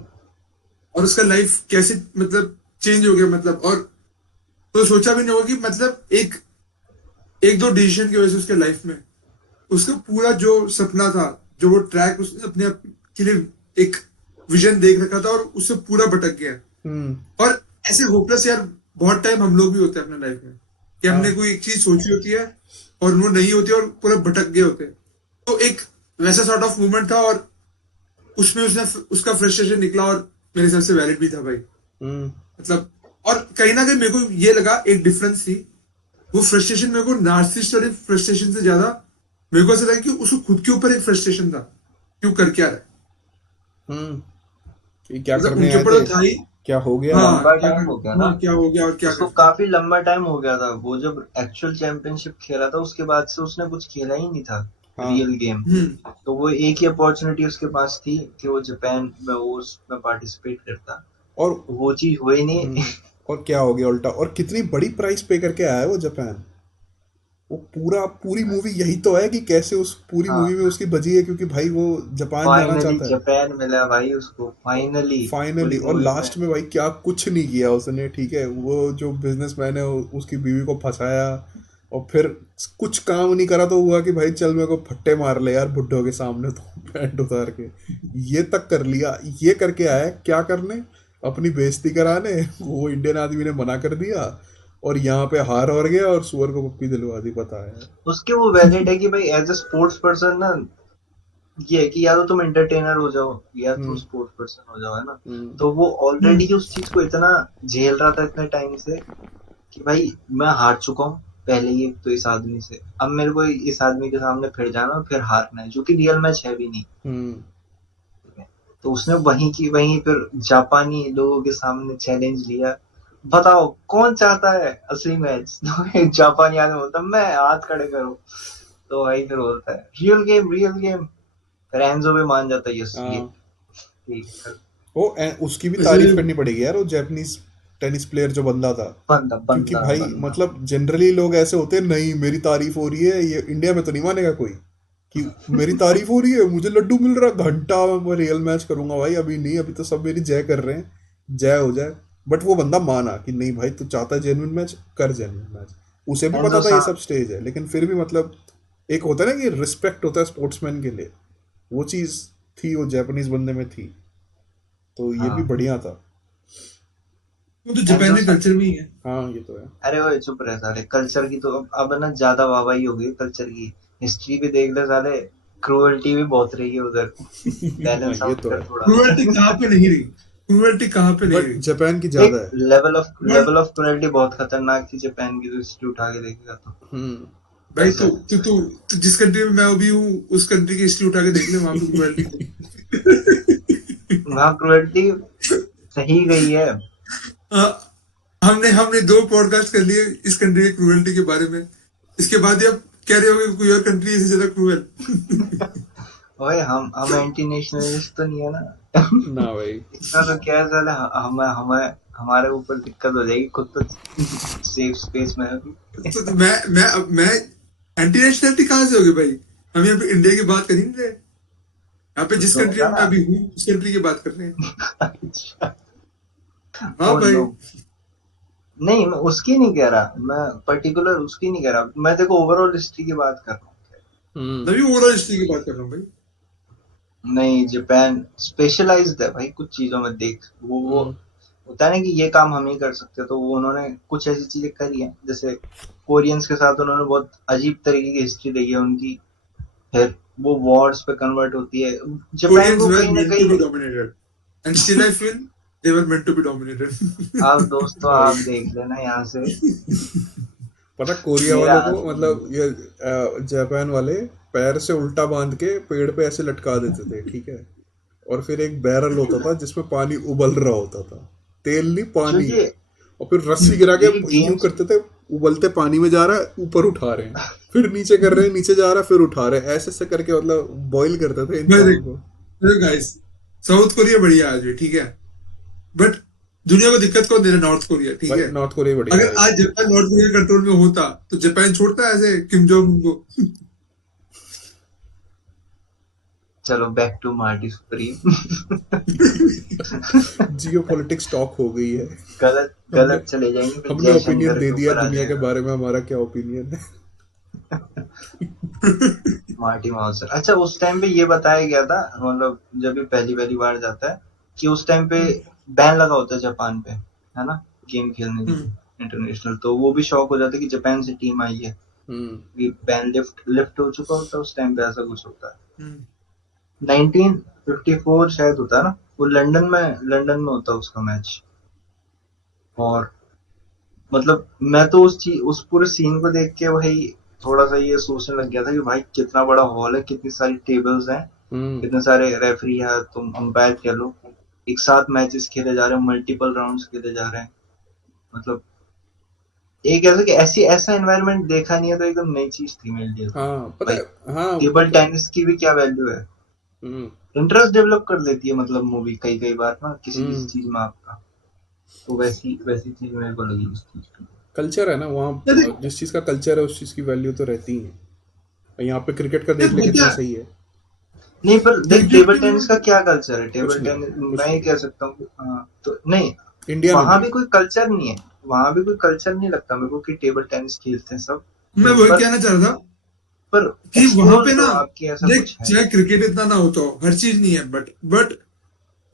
और उसका लाइफ कैसे मतलब चेंज हो गया, मतलब और तो सोचा भी नहीं होगा कि मतलब एक एक दो डिसीजन की वजह से उसके लाइफ में उसका पूरा जो सपना था, जो वो ट्रैक उसने अपने आप के लिए एक विजन देख रखा था, और उससे पूरा भटक गया। हम्म। और ऐसे होपलेस यार बहुत टाइम हम लोग भी होते हैं अपने लाइफ में, कि हमने हाँ कोई एक चीज सोची होती है और वो नहीं होती और पूरा भटक गए होते हैं। तो एक वैसा सॉर्ट ऑफ मूवमेंट था, और उसमें उसने उसका फ्रस्ट्रेशन निकला, और मेरे हिसाब से वैलिड भी था भाई। हम्म। मतलब और कहीं ना कहीं मेरे को ये लगा एक डिफरेंस थी, वो फ्रस्ट्रेशन मेरे को नार्सिसिस्ट वाली फ्रस्ट्रेशन से ज्यादा मेरे को ऐसा लगा कि उसको खुद के ऊपर एक फ्रस्ट्रेशन था, क्यों कर क्या रहा है। हम्म। कि क्या मतलब करने उनके आए ऊपर थे, तो था ही। क्या हो गया। हाँ लंबा क्या टाइम हो गया ना, हाँ क्या हो गया और क्या उसको कर। काफी लंबा टाइम हो गया था। वो जब एक्चुअल चैंपियनशिप खेला था उसके बाद से उसने कुछ खेला ही नहीं था हाँ। Real game. तो वो एक ही अपॉर्चुनिटी उसके पास थी कि वो जापान में वो उसमें पार्टिसिपेट करता, और तो वो चीज हुई नहीं। और क्या हो गया उल्टा, और कितनी बड़ी प्राइस पे करके आया है वो जापान। वो पूरी मूवी यही तो है कि कैसे उस पूरी मूवी हाँ, में उसकी बजी है, क्योंकि भाई वो जापान जाना फाइनली चाहता है। जापान मिला भाई उसको, फाइनली फाइनली, पूरी और मूवी में। लास्ट में भाई क्या कुछ नहीं किया उसने, ठीक है, वो जो बिजनेसमैन है उसकी बीवी को फंसाया, और फिर कुछ काम नहीं करा तो हुआ कि भाई चल मेरे को फट्टे मार ले यार बुड्ढों के सामने, तो पैंट उतार के ये तक कर लिया। ये करके आया है क्या करने, अपनी बेइज्जती कराने। वो इंडियन आदमी ने मना कर दिया, और यहाँ पे हार और गया और सुअर को पप्पी दिलवा दी, पता है। उसके वो वैलिड है कि भाई एज ए स्पोर्ट्स पर्सन ना, ये है कि या तो तुम एंटरटेनर हो जाओ या तुम हम्म। स्पोर्ट्स पर्सन हो जाओ, है ना। हम्म। तो वो ऑलरेडी उस चीज को इतना झेल रहा था इतने टाइम से कि भाई मैं हार चुका हूँ पहले ही तो इस आदमी से, अब मेरे को इस आदमी के सामने फिर जाना और फिर हारना है, जो कि रियल मैच है भी नहीं। हम्म। ठीक है? तो उसने वहीं की वहीं फिर जापानी लोगों के सामने चैलेंज लिया। बताओ कौन चाहता है असली मैच। तो एक जापानी आदमी बोलता है, मैं हाथ खड़े करो। तो वही फिर बोलता है रियल गेम रियल गेम। फिर एंजो भी मान जाता है, यस ये हाँ। ठीक है। उसकी भी वैसे तारीफ करनी पड़ेगी यार, वो जापानीज टेनिस प्लेयर जो बंदा था। बंदा क्योंकि बंदा भाई बंदा मतलब जनरली लोग ऐसे होते हैं, नहीं मेरी तारीफ हो रही है, ये इंडिया में तो नहीं मानेगा कोई कि मेरी तारीफ हो रही है, मुझे लड्डू मिल रहा, घंटा मैं रियल मैच करूंगा भाई, अभी नहीं, अभी तो सब मेरी जय कर रहे हैं, जय हो जाए। बट वो बंदा माना कि नहीं भाई तू चाहता है जेन्युइन मैच, कर जेन्युइन मैच। उसे भी एंजो पता था सा ये सब स्टेज है, लेकिन फिर भी मतलब एक होता है ना कि रिस्पेक्ट होता है स्पोर्ट्समैन के लिए, वो चीज थी, वो जापानीज बंदे में थी, तो ये भी हाँ बढ़िया था। वो तो एंजो जापानी सा कल्चर में ही है। हाँ ये तो है। अरे वो चुप रहे साले, कल्चर की तो अब ना ज्यादा वाहवाही हो गई कल्चर की। हिस्ट्री भी देख ले साले, क्रूअल्टी भी बहुत रही है उधर। हाँ बैलेंस ये आउट तो कर है, थोड़ा। क्रुएल्टी कहाँ पे नहीं रही, क्रुएल्टी कहाँ पे नहीं बट रही। जापान की देख ज्यादा है। लेवल ऑफ क्रूअल्टी बहुत खतरनाक थी जापान की, तो हिस्ट्री उठा के देखेगा तो हम्म। भाई ऐसा है। तू जिस कंट्री में मैं अभी हूँ उस कंट्री की हिस्ट्री उठा के देख ले, वहां पे क्रुएल्टी को। वहाँ क्रूअल्टी सही गई है। हमने हमने दो पॉडकास्ट कर लिए इस कंट्री की क्रुएल्टी के बारे में, इसके बाद ही आप कह रहे होगे कोई और कंट्री इससे ज्यादा क्रूएल। ओए हम एंटी नेशनलिस्ट तो नहीं है ना। ना भाई। इतना तो क्या है साले, हमें हमें हमारे ऊपर दिक्कत हो जाएगी, खुद तो सेफ स्पेस में है अभी। तो मैं एंटी नेशनलिटी कहाँ से होगी भाई, हम यहाँ पे इंडिया की बात कर ही नहीं रहे, यहाँ पे जिस तो कंट्री में मैं ना अभी हूँ उस कंट्री की बात कर रहे हैं। अच्छा, हाँ ओ भाई। नो, नहीं मैं उसकी नहीं कह रहा, मैं पर्टिकुलर उसकी नहीं कह रहा, मैं देखो ओवरऑल हिस्ट्री की बात कर रहा हूँ। हम्म। मैं भी ओवरऑल हिस्ट्री की बात कर रहा हूँ भाई। नहीं जापान स्पेशलाइज्ड है भाई कुछ चीजों में, देख वो हम्म। होता है ना कि ये काम हम ही कर सकते हैं, तो वो उन्होंने कुछ ऐसी चीजें करी हैं, जैसे कोरियंस के साथ उन्होंने बहुत अजीब तरीके की हिस्ट्री दी है उनकी। फिर वो वॉर्स पे कन्वर्ट होती है, जापान Koreans को were कहीं ना meant to कहीं। be dominated, and still I feel they were meant to be dominated. आप दोस्तों भाई आप देख लेना यहाँ से, पता कोरिया मेरा वालों को आदमी। मतलब ये जापान वाले पैर से उल्टा बांध के पेड़ पे ऐसे लटका देते थे, ठीक है, और फिर एक बैरल होता था जिसमें पानी उबल रहा होता था, तेल नहीं जो पानी, ये और फिर रस्सी गिरा के ये यूं गेम्स, करते थे, उबलते पानी में जा रहा है, ऊपर उठा रहे हैं, फिर नीचे कर रहे हैं, नीचे जा रहा है, फिर उठा रहे हैं, ऐसे ऐसे करके मतलब बॉईल करते थे मैं इंसान देख को। गाइस, साउथ कोरिया बढ़िया आज भी ठीक है, बट दुनिया को दिक्कत कौन दे रहा है, नॉर्थ कोरिया ठीक भाई है। नॉर्थ कोरिया बढ़िया है अगर भाई। आज जापान नॉर्थ कोरिया कंट्रोल में होता तो जापान छोड़ता है ऐसे किम जोंग उन को। चलो back to Marty Supreme. Geopolitics talk हो गई है। गलत हमने गलत चले जाएंगे फिर हमने ओपिनियन जयशंकर दे के दिया ऊपर आ दुनिया के जाएगा। बारे में, हमारा क्या ओपिनियन है। मार्टी माउसर, अच्छा उस टाइम पे ये बताया गया था, मतलब जब भी पहली पहली बार जाता है कि उस टाइम पे बैन लगा होता है जापान पे, है ना, गेम खेलने के लिए इंटरनेशनल, तो वो भी शौक हो जाता है कि जापान से टीम आई है, कि बैन लिफ्ट लिफ्ट हो चुका होता है उस टाइम पे, ऐसा कुछ होता है। 1954 शायद होता है ना वो, लंदन में होता है उसका मैच। और मतलब मैं तो उस पूरे सीन को देख के भाई थोड़ा सा ये सोचने लग गया था कि भाई कितना बड़ा हॉल है, कितनी सारी टेबल्स हैं, कितने सारे रेफरी है, तुम अंपायर कह लो, एक साथ मैचेस खेले जा रहे हैं, मल्टीपल राउंड्स खेले जा रहे हैं, मतलब एक ऐसा कि ऐसी ऐसा एनवायरनमेंट देखा नहीं है, तो एकदम नई चीज थी मेरे लिए। तो हाँ पता भाई है, हाँ टेबल मतलब टेनिस की भी क्या वैल्यू है, हम्म इंटरेस्ट डेवलप कर देती है, मतलब मूवी कई कई बार ना किसी किसी हम्म चीज में आपका, तो वैसी वैसी चीज मेरे को लगी उस चीज की। कल्चर है ना वहाँ, जिस चीज़ का कल्चर है उस चीज़ की वैल्यू तो रहती ही है। यहाँ पे क्रिकेट का देख ले कितना देखिए सही है। नहीं पर देख क्रिकेट टेबल की टेनिस का क्या कल्चर है, कुछ टेबल नहीं, टेनिस कुछ मैं ये नहीं कह सकता हूँ हाँ, तो नहीं, इंडिया में वहां नहीं भी है। कोई कल्चर नहीं है, वहां भी कोई कल्चर नहीं लगता मेरे को कि टेबल टेनिस खेलते हैं सब। मैं वही पर कहना चाह रहा था पर कि वहां एक्सपोज पे तो ना, आपकी ऐसा देख कुछ है चाहे नहीं। क्रिकेट इतना ना होता हो, हर चीज नहीं है, बट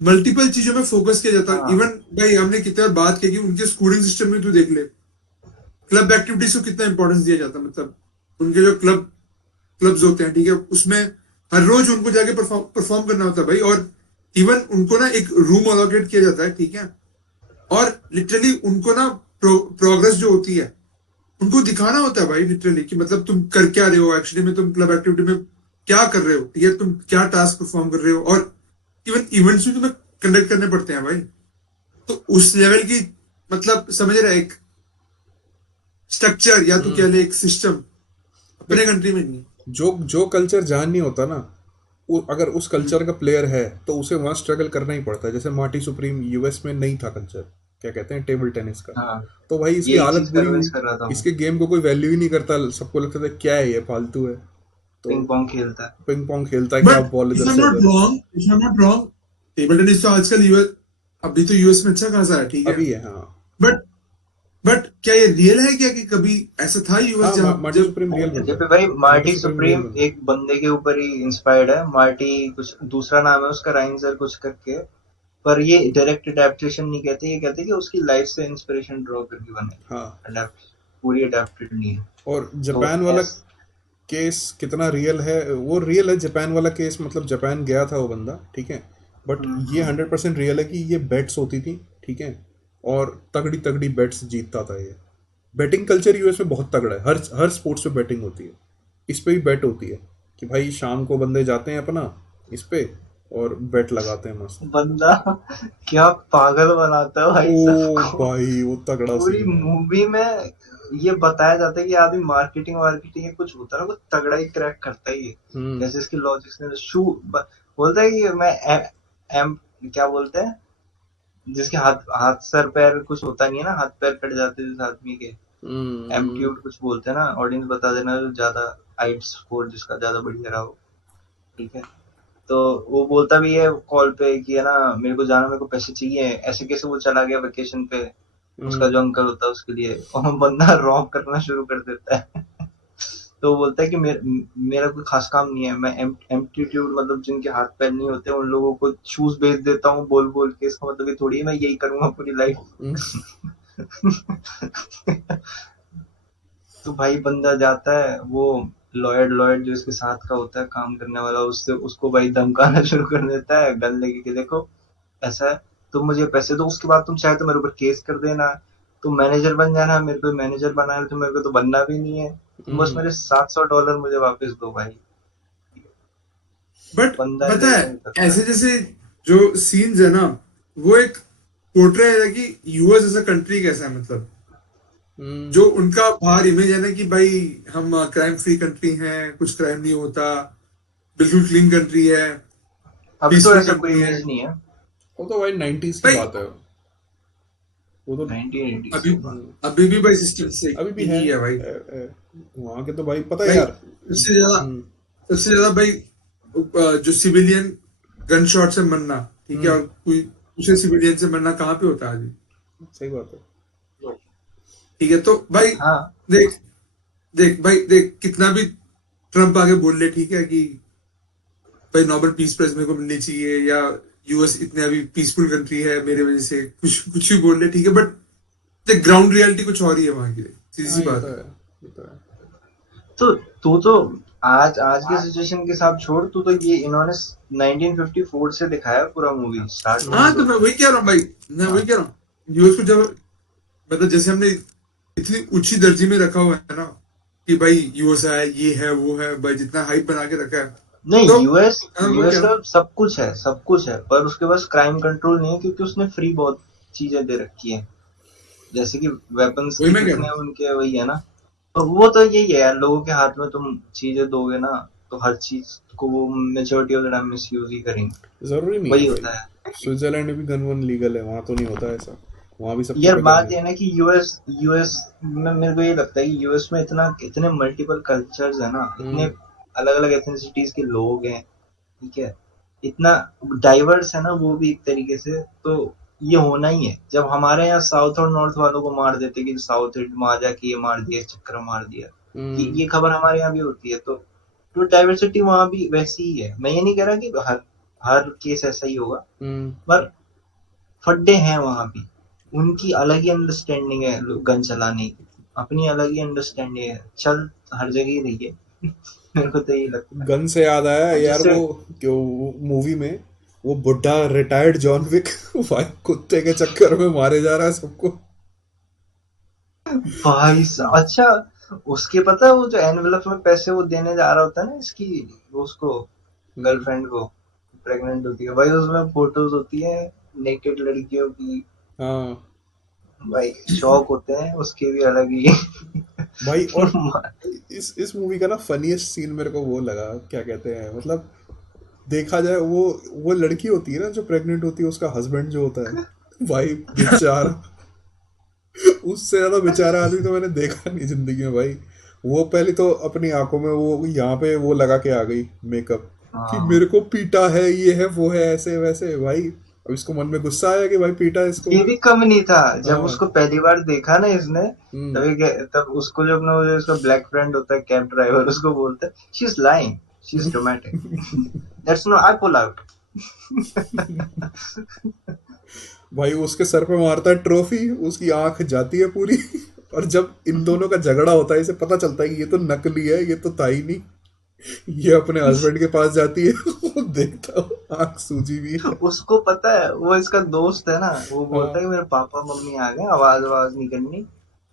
मल्टीपल चीजों में फोकस किया जाता है। हाँ इवन भाई हमने कितने बार बात की कि उनके स्कूलिंग सिस्टम में तू देख ले, क्लब एक्टिविटीज को कितना इंपॉर्टेंस दिया जाता है, मतलब उनके जो क्लब्स होते हैं, ठीक है, उसमें हर रोज उनको जाके परफॉर्म करना होता है भाई। और इवन उनको ना एक रूम अलोकेट किया जाता है, ठीक है, और लिटरली उनको ना प्रोग्रेस जो होती है उनको दिखाना होता है भाई, लिटरली कि मतलब तुम कर क्या रहे हो एक्चुअली में, तुम क्लब एक्टिविटी में क्या कर रहे हो, ठीक है, तुम क्या टास्क परफॉर्म कर रहे हो, और इवन इवेंट्स भी तुम्हें कंडक्ट करने पड़ते हैं भाई। तो उस लेवल की, मतलब समझ रहे एक स्ट्रक्चर या तू कह हम्म ले एक सिस्टम अपने देख, कंट्री में नहीं है। जो जो कल्चर जहाँ नहीं होता ना, अगर उस कल्चर का प्लेयर है तो उसे वहाँ स्ट्रगल करना ही पड़ता है। जैसे मार्टी सुप्रीम यूएस में नहीं था कल्चर, क्या कहते हैं, टेबल टेनिस का, हाँ, तो भाई इसकी यही हालत चीज बुरी कन्विंस हुई। कर रहा था वो, इसके गेम को कोई वैल्यू ही नहीं करता, सबको लगता था क्या है ये, फालतू है। तो पिंग पोंग खेलता है। पिंग पोंग खेलता है, क्या बट बॉल इफ इधर आई एम से नॉट उधर। Wrong, if I am not wrong, table tennis तो आजकल यूएस, अभी तो यूएस में अच्छा खासा है, ठीक है, अभी है हाँ। बट बट क्या ये रियल है क्या कि कभी ऐसा था यूएस हाँ जहां मार्टी जब सुप्रीम रियल बंदा जब है। भाई Marty Marty Supreme real supreme बंदा है। एक बंदे के ऊपर ही इंस्पायर्ड है, मार्टी कुछ दूसरा नाम है उसका, राइंसर कुछ करके, पर ये डायरेक्ट अडेप्टेशन नहीं कहते, ये कहते कि उसकी लाइफ से इंस्पिरेशन ड्रॉ करके बने, हाँ, अडेप्ट पूरी अडेप्टेड नहीं है। और तो जापान वाला एस केस कितना रियल है, वो रियल है जापान वाला केस, मतलब जापान गया था वो बंदा, ठीक है, बट ये 100% रियल है कि ये बेट्स होती थी, ठीक है, और तगड़ी तगड़ी बेट्स जीतता था ये। बैटिंग कल्चर यूएस में बहुत तगड़ा है, हर हर स्पोर्ट्स पे बैटिंग होती है। इस पे भी बैट होती है कि भाई शाम को बंदे जाते हैं अपना इस पे और बैट लगाते हैं मस्त। बंदा क्या पागल बनाता है भाई ओ सबको, भाई वो तगड़ा पूरी सीन है। मूवी में ये बताया जाता है कि आदमी मार्केटिंग मार्केटिंग या कुछ होता है ना, कुछ तगड़ा ही क्रैक करता ही है। हम्म जैसे इसके लॉजिक्स ने बोलता है कि मैं एम क्या बोलते हैं, जिसके हाथ हाथ सर पैर कुछ होता नहीं है ना, हाथ पैर कट जाते हैं जिस आदमी के, हम्म एम्प्टीट्यूड कुछ बोलते हैं ना, ऑडियंस बता देना जो ज्यादा हाइट स्कोर जिसका ज्यादा बढ़िया रहा हो, ठीक है। तो वो बोलता भी है कॉल पे कि है ना मेरे को जाना, मेरे को पैसे चाहिए, ऐसे कैसे वो चला गया वेकेशन पे, उसका हम्म जो अंकल होता है उसके लिए, और बंदा रॉब करना शुरू कर देता है। तो वो बोलता है कि मेरा कोई खास काम नहीं है, मैं एम्प्टीट्यूड मतलब जिनके हाथ पैर नहीं होते उन लोगों को शूज बेच देता हूँ बोल बोल के, इसका मतलब ये थोड़ी है मैं यही करूंगा पूरी हम्म, लाइफ। तो भाई बंदा जाता है, वो लॉयड लॉयड जो इसके साथ का होता है काम करने वाला, उससे उसको भाई धमकाना शुरू कर देता है गन लेके कि देखो ऐसा है, तुम मुझे पैसे दो, उसके बाद तुम चाहे तो मेरे ऊपर केस कर देना, तुम मैनेजर बन जाना, मेरे को मैनेजर बना है तो मेरे को तो बनना भी नहीं है, तुम बस हम्म। मेरे $700 मुझे वापस दो भाई। बट बंदा पता है ऐसा ही करता ऐसे है। जैसे जो सीन्स है ना, वो एक पोर्ट्रे है कि यूएस एज अ कंट्री कैसा है, मतलब हम्म जो उनका बाहर इमेज है ना कि भाई हम क्राइम फ्री कंट्री हैं, कुछ क्राइम नहीं होता, बिल्कुल क्लीन कंट्री है, अभी तो पीसफुल ऐसा कोई कंट्री है इमेज नहीं है। वो तो भाई 90s की भाई। बात है वो तो। 1980s अभी की बात। हम्म, अभी भी भाई सिस्टम से अभी भी यही है भाई। वहाँ के तो भाई पता है भाई यार। सबसे ज्यादा हम्म सबसे ज्यादा भाई जो सिविलियन गन शॉट से मरना, ठीक है, और कोई दूसरे सिविलियन से मरना कहाँ पे होता है आदमी, सही बात है। ठीक है। तो भाई हाँ देख देख भाई देख, कितना भी ट्रम्प आगे बोल ले, ठीक है, कि भाई नोबेल पीस प्राइज मेरे को मिलनी चाहिए, या यूएस इतने अभी पीसफुल कंट्री है मेरे वजह से, कुछ कुछ भी बोल ले, ठीक है, बट देख ग्राउंड रियलिटी कुछ और ही है वहां की, सीधी सी हाँ, ये बात तो है। है, ये तो है। तो तू तो आज आज की सिचुएशन के हिसाब छोड़, तू तो ये इन्होंने 1954 से दिखाया पूरा मूवी स्टार्ट होने हाँ, तो दो। मैं वही कह रहा हूँ भाई, मैं वही कह रहा हूँ, यूएस को जब मतलब जैसे हमने इतनी ऊंची दर्जे में रखा हुआ है ना, कि भाई यूएस है, ये है, वो है, भाई जितना हाइप बना के रखा है, नहीं, तो यूएस मैं वही यूएस कह रहा का हूँ। सब कुछ है, पर उसके पास क्राइम कंट्रोल नहीं है, क्योंकि उसने फ्री बहुत चीजें दे रखी है, जैसे कि वेपन्स वही के मैं कह रहा कितने हूँ। उनके वही है ना। तो वो तो यही है यार, लोगों के हाथ में तुम चीजें दोगे ना, तो हर चीज को वो majority of the time misuse ही करेंगे। जरूरी नहीं है वही भाई, होता है स्विट्जरलैंड में भी गन वन लीगल है, वहां तो नहीं होता ऐसा, वहां भी सबके यार। पे गन बात है। ये है ना कि यूएस यूएस में मेरे को ये लगता है कि यूएस में इतने मल्टीपल कल्चर्स है ना, इतने हम्म। अलग अलग एथनिसिटीज के लोग हैं, ठीक है, इतना डाइवर्स है ना वो भी एक तरीके से। तो ये होना ही है। जब हमारे यहाँ साउथ और नॉर्थ वालों को मार देते कि साउथ में आ जाके ये मार दिया, चक्कर मार दिया, हम्म। ये खबर हमारे यहाँ भी होती है। तो डाइवर्सिटी वहां भी वैसी ही है। मैं ये नहीं कह रहा कि हर हर केस ऐसा ही होगा, हम्म। पर फड्डे हैं वहां भी। उनकी अलग ही अंडरस्टैंडिंग है गन चलाने की, अपनी अलग ही अंडरस्टैंडिंग है, चल हर जगह ही रही है। मेरे को तो यही लगता है। गन से याद आया अब यार, जैसे वो क्यों मूवी में वो बुढ़ा रिटायर्ड जॉन विक भाई कुत्ते के चक्कर में मारे जा रहा है सबको। भाई अच्छा, उसके पता है वो जो एनवेलप में पैसे वो देने जा रहा होता है ना इसकी, उसको हम्म। गर्लफ्रेंड को, प्रेग्नेंट होती है भाई, उसमें फोटोज होती है नेकेड लड़कियों की। हाँ भाई शौक होते हैं उसके भी अलग ही। भाई, और इस मूवी का ना फनीएस्ट सीन मेरे को वो लगा, क्या कहते हैं मतलब, देखा जाए वो लड़की होती है ना जो प्रेग्नेंट होती है, उसका हस्बैंड जो होता है भाई, बेचारा, उससे ज्यादा बेचारा आदमी तो मैंने देखा नहीं जिंदगी में भाई। वो पहले तो अपनी आंखों में वो यहाँ पे वो लगा के आ गई मेकअप, कि हाँ, मेरे को पीटा है, ये है वो है, ऐसे वैसे भाई। अब इसको मन में गुस्सा आया कि भाई पीटा है इसको। ये भी कम नहीं था। जब हाँ। उसको पहली बार देखा ना इसने, हम्म। तब उसको जो अपना वो जो उसका ब्लैक फ्रेंड होता है कैब ड्राइवर, उसको बोलता है she is lying, she is dramatic, that's no I pull out. भाई उसके सर पे मारता है ट्रॉफी, उसकी आंख जाती है पूरी और जब इन दोनों का झगड़ा होता है, इसे पता चलता है कि ये तो नकली है, ये तो था ही नहीं, ये अपने हस्बैंड के पास जाती है वो देखता हो आंख सूजी हुई है। उसको पता है, वो इसका दोस्त है ना, वो बोलता हाँ। है कि मेरे पापा मम्मी आ गए, आवाज आवाज नहीं करनी,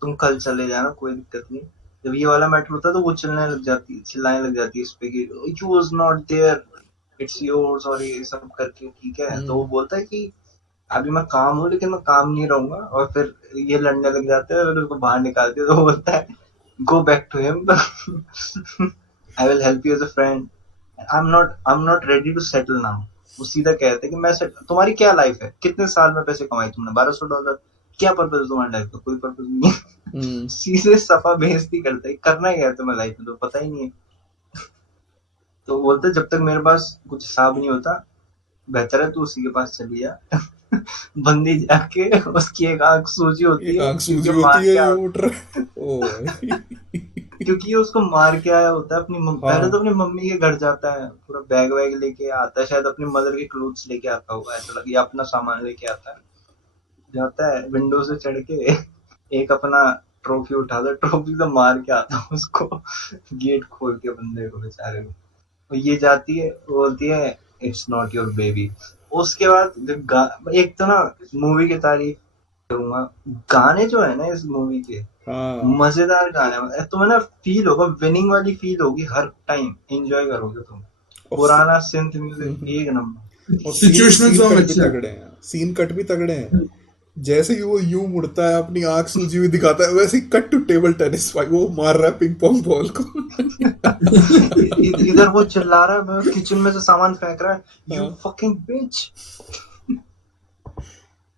तुम कल चले जाना, कोई दिक्कत नहीं। जब ये वाला मैटर होता है तो वो चिल्लाने लग जाती है इस पे कि you was not there, it's yours, और ये सब करके, ठीक है। तो वो हम्म। बोलता है कि अभी मैं काम हूँ, लेकिन मैं काम नहीं रहूंगा, और फिर ये लड़ने लग जाते हैं, फिर उसको बाहर निकालते हैं। तो वो बोलता है go back to him, I will help you as a friend, I am not ready to settle now. वो सीधा कहते हैं कि तुम्हारी क्या लाइफ है, कितने साल में पैसे कमाए तुमने, $1200, क्या पर्पज है तुम्हारी लाइफ का, कोई पर्पज नहीं है। हम्म। सीधे सफा बेइज्जती करते हैं, करना क्या है तुम्हें लाइफ में तो पता ही नहीं है। तो बोलते जब तक मेरे पास कुछ हिसाब नहीं होता, बेहतर है तू उसी के पास चली जा। बंदी जाके उसकी एक आंख सूजी होती एक है, आंख क्योंकि सूजी वो होती मार है, के ये उठ रहा है ओ भाई क्योंकि ये उसको मार के आया होता है पहले तो हाँ। अपनी मम्मी के घर जाता है, पूरा बैग वैग लेके आता है, शायद अपनी मदर के क्लोथ्स लेके आता होगा, ऐसा लगे, या अपना सामान लेके आता है। जाता है विंडो से चढ़ के, एक अपना ट्रॉफी उठाता है, ट्रॉफी तो मार के आता है उसको, गेट खोल के बंदे को, बेचारे को। और ये जाती है, वो बोलती है इट्स नॉट योर बेबी। उसके बाद एक तो ना मूवी की तारीफ करूंगा, गाने जो है ना इस मूवी के, हाँ। मजेदार गाने हैं। तुम्हें ना फील होगा, विनिंग वाली फील होगी हर टाइम, एंजॉय करोगे तुम। और पुराना सिंथ म्यूजिक एक नंबर। और scene situational scene song cut भी अच्छे हैं। तगड़े हैं, सीन कट भी तगड़े हैं। जैसे ही वो यूं मुड़ता है, अपनी आंख सूजी हुई दिखाता है, वैसे ही कट टू टेबल टेनिस, भाई वो मार रहा है पिंग पोंग बॉल को इधर वो चिल्ला रहा है, मैं किचन में से सामान फेंक रहा है, यू हाँ, फकिंग बिच।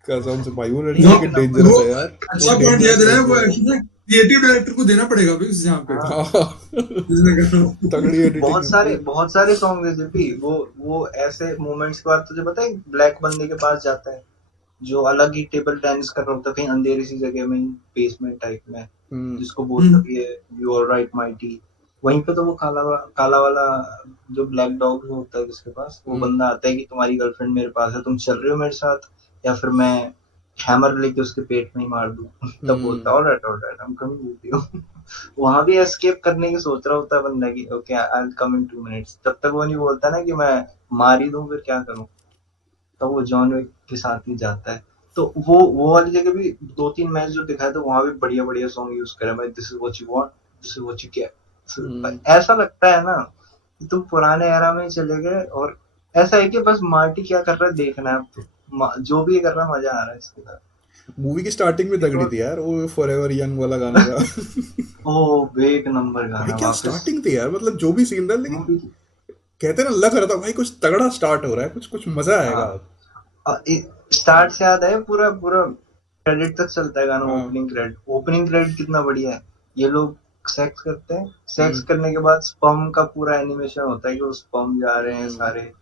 कसम से भाई वो लड़की वो लेकिन एक नंबर। डेंजरस वो है यार, वो अच्छा पॉइंट याद डेंजरस है लड़की वो है। एक्चुअली क्रिएटिव डायरेक्टर को देना पड़ेगा भाई उस जहाँ पे हाँ हाँ जिसने कहा। तगड़ी एडिटिंग है। बहुत सारे सॉन्ग है जब भी वो ऐसे मोमेंट्स के बाद तुझे पता है ब्लैक बंदे के पास जाता है जो अलग ही टेबल टेनिस कर रहा होता है कहीं अंधेरी सी जगह में बेसमेंट टाइप में, हम्म जिसको बोलता हम्म भी है यू आर राइट माइटी। वहीं पे तो वो काला वाला जो ब्लैक डॉग होता है जिसके पास, वो हम्म बंदा आता है कि तुम्हारी गर्लफ्रेंड मेरे पास है, तुम चल रहे हो मेरे साथ या फिर मैं हैमर लेके उसके पेट में ही मार दूं। तब बोलता है hmm alright I am coming with you. वहां भी एस्केप करने की सोच रहा होता है बंदा की okay I will come in 2 minutes, तब तक वो नहीं बोलता ना कि मैं मार ही दूं फिर क्या करूं, तो वो जॉन विक के साथ ही जाता है। तो वो वाली जगह भी 2-3 मैच जो दिखाए थे वहां भी बढ़िया बढ़िया सॉन्ग यूज करे भाई, this is what you want, this is what you hmm get. ऐसा लगता है ना कि तुम पुराने एरा में ही चले गए, और ऐसा है कि बस मार्टी क्या कर रहा है देखना है अब तो, जो भी ये कर रहा है मजा आ रहा है इसके साथ। मूवी की स्टार्टिंग में एक तगड़ी और थी यार, वो फॉरएवर यंग वाला गाना था। ओ एक नंबर भाई गाना क्या वापस स्टार्टिंग थी यार, मतलब जो भी सीन था, लेकिन मूवी। कहते ना लग रहा था भाई कुछ तगड़ा स्टार्ट हो रहा है, कुछ कुछ मजा आएगा। हाँ स्टार्ट से याद है पूरा पूरा क्रेडिट तक चलता है गाना, हाँ ओपनिंग क्रेडिट कितना बढ़िया है। ये लोग सेक्स करते हैं, सेक्स हम्म करने के बाद स्पर्म का पूरा एनिमेशन होता है कि वो स्पर्म जा रहे हैं हम्म सारे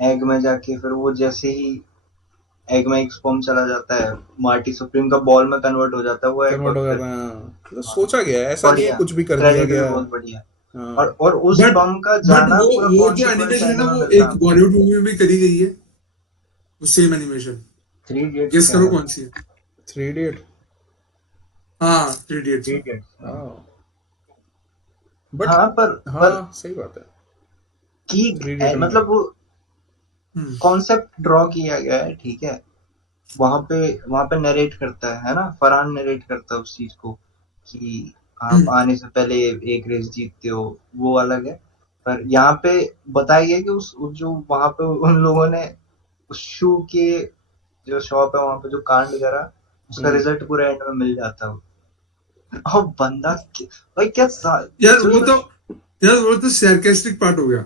एग में जाके, फिर वो जैसे ही एग में एक स्पर्म चला जाता है मार्टी सुप्रीम का बॉल में कन्वर्ट हो जाता है वो एग, कन्वर्ट और हो फिर जाता है हाँ। तो हाँ, सोचा गया है, ऐसा नहीं है बढ़िया कुछ भी कर दिया क्रेडिट भी गया। बहुत बढ़िया। हाँ और उस बट स्पर्म का बट जाना पूरा वो जो कॉन्सिक्वेंस एनिमेशन है एंड ना में वो मिलता है एक हमको। बॉलीवुड मूवी में भी करी गई है, वो same animation. Three idiots guess क्या करो है? कौन सी है। Three idiot. हाँ, थ्री इडियट्स। थ्री इडियट्स हाँ बट हाँ पर हाँ सही बात है। कि थ्री इडियट में है। मतलब वो हम्म कॉन्सेप्ट ड्रॉ किया गया है ठीक है, वहां पे नरेट करता है ना, फरहान नरेट करता है उस चीज को कि आप हम्म आने से पहले एक रेस जीतते हो, वो अलग है। पर यहाँ पे बताया गया कि उस जो वहां पे उन लोगों ने उस शू के जो शॉप है वहां पे जो कांड करा, उसका हम्म रिजल्ट पूरा एंड में मिल जाता है। और बंदा भाई क्या यार वो सोच। तो यार वो तो sarcastic पार्ट हो गया।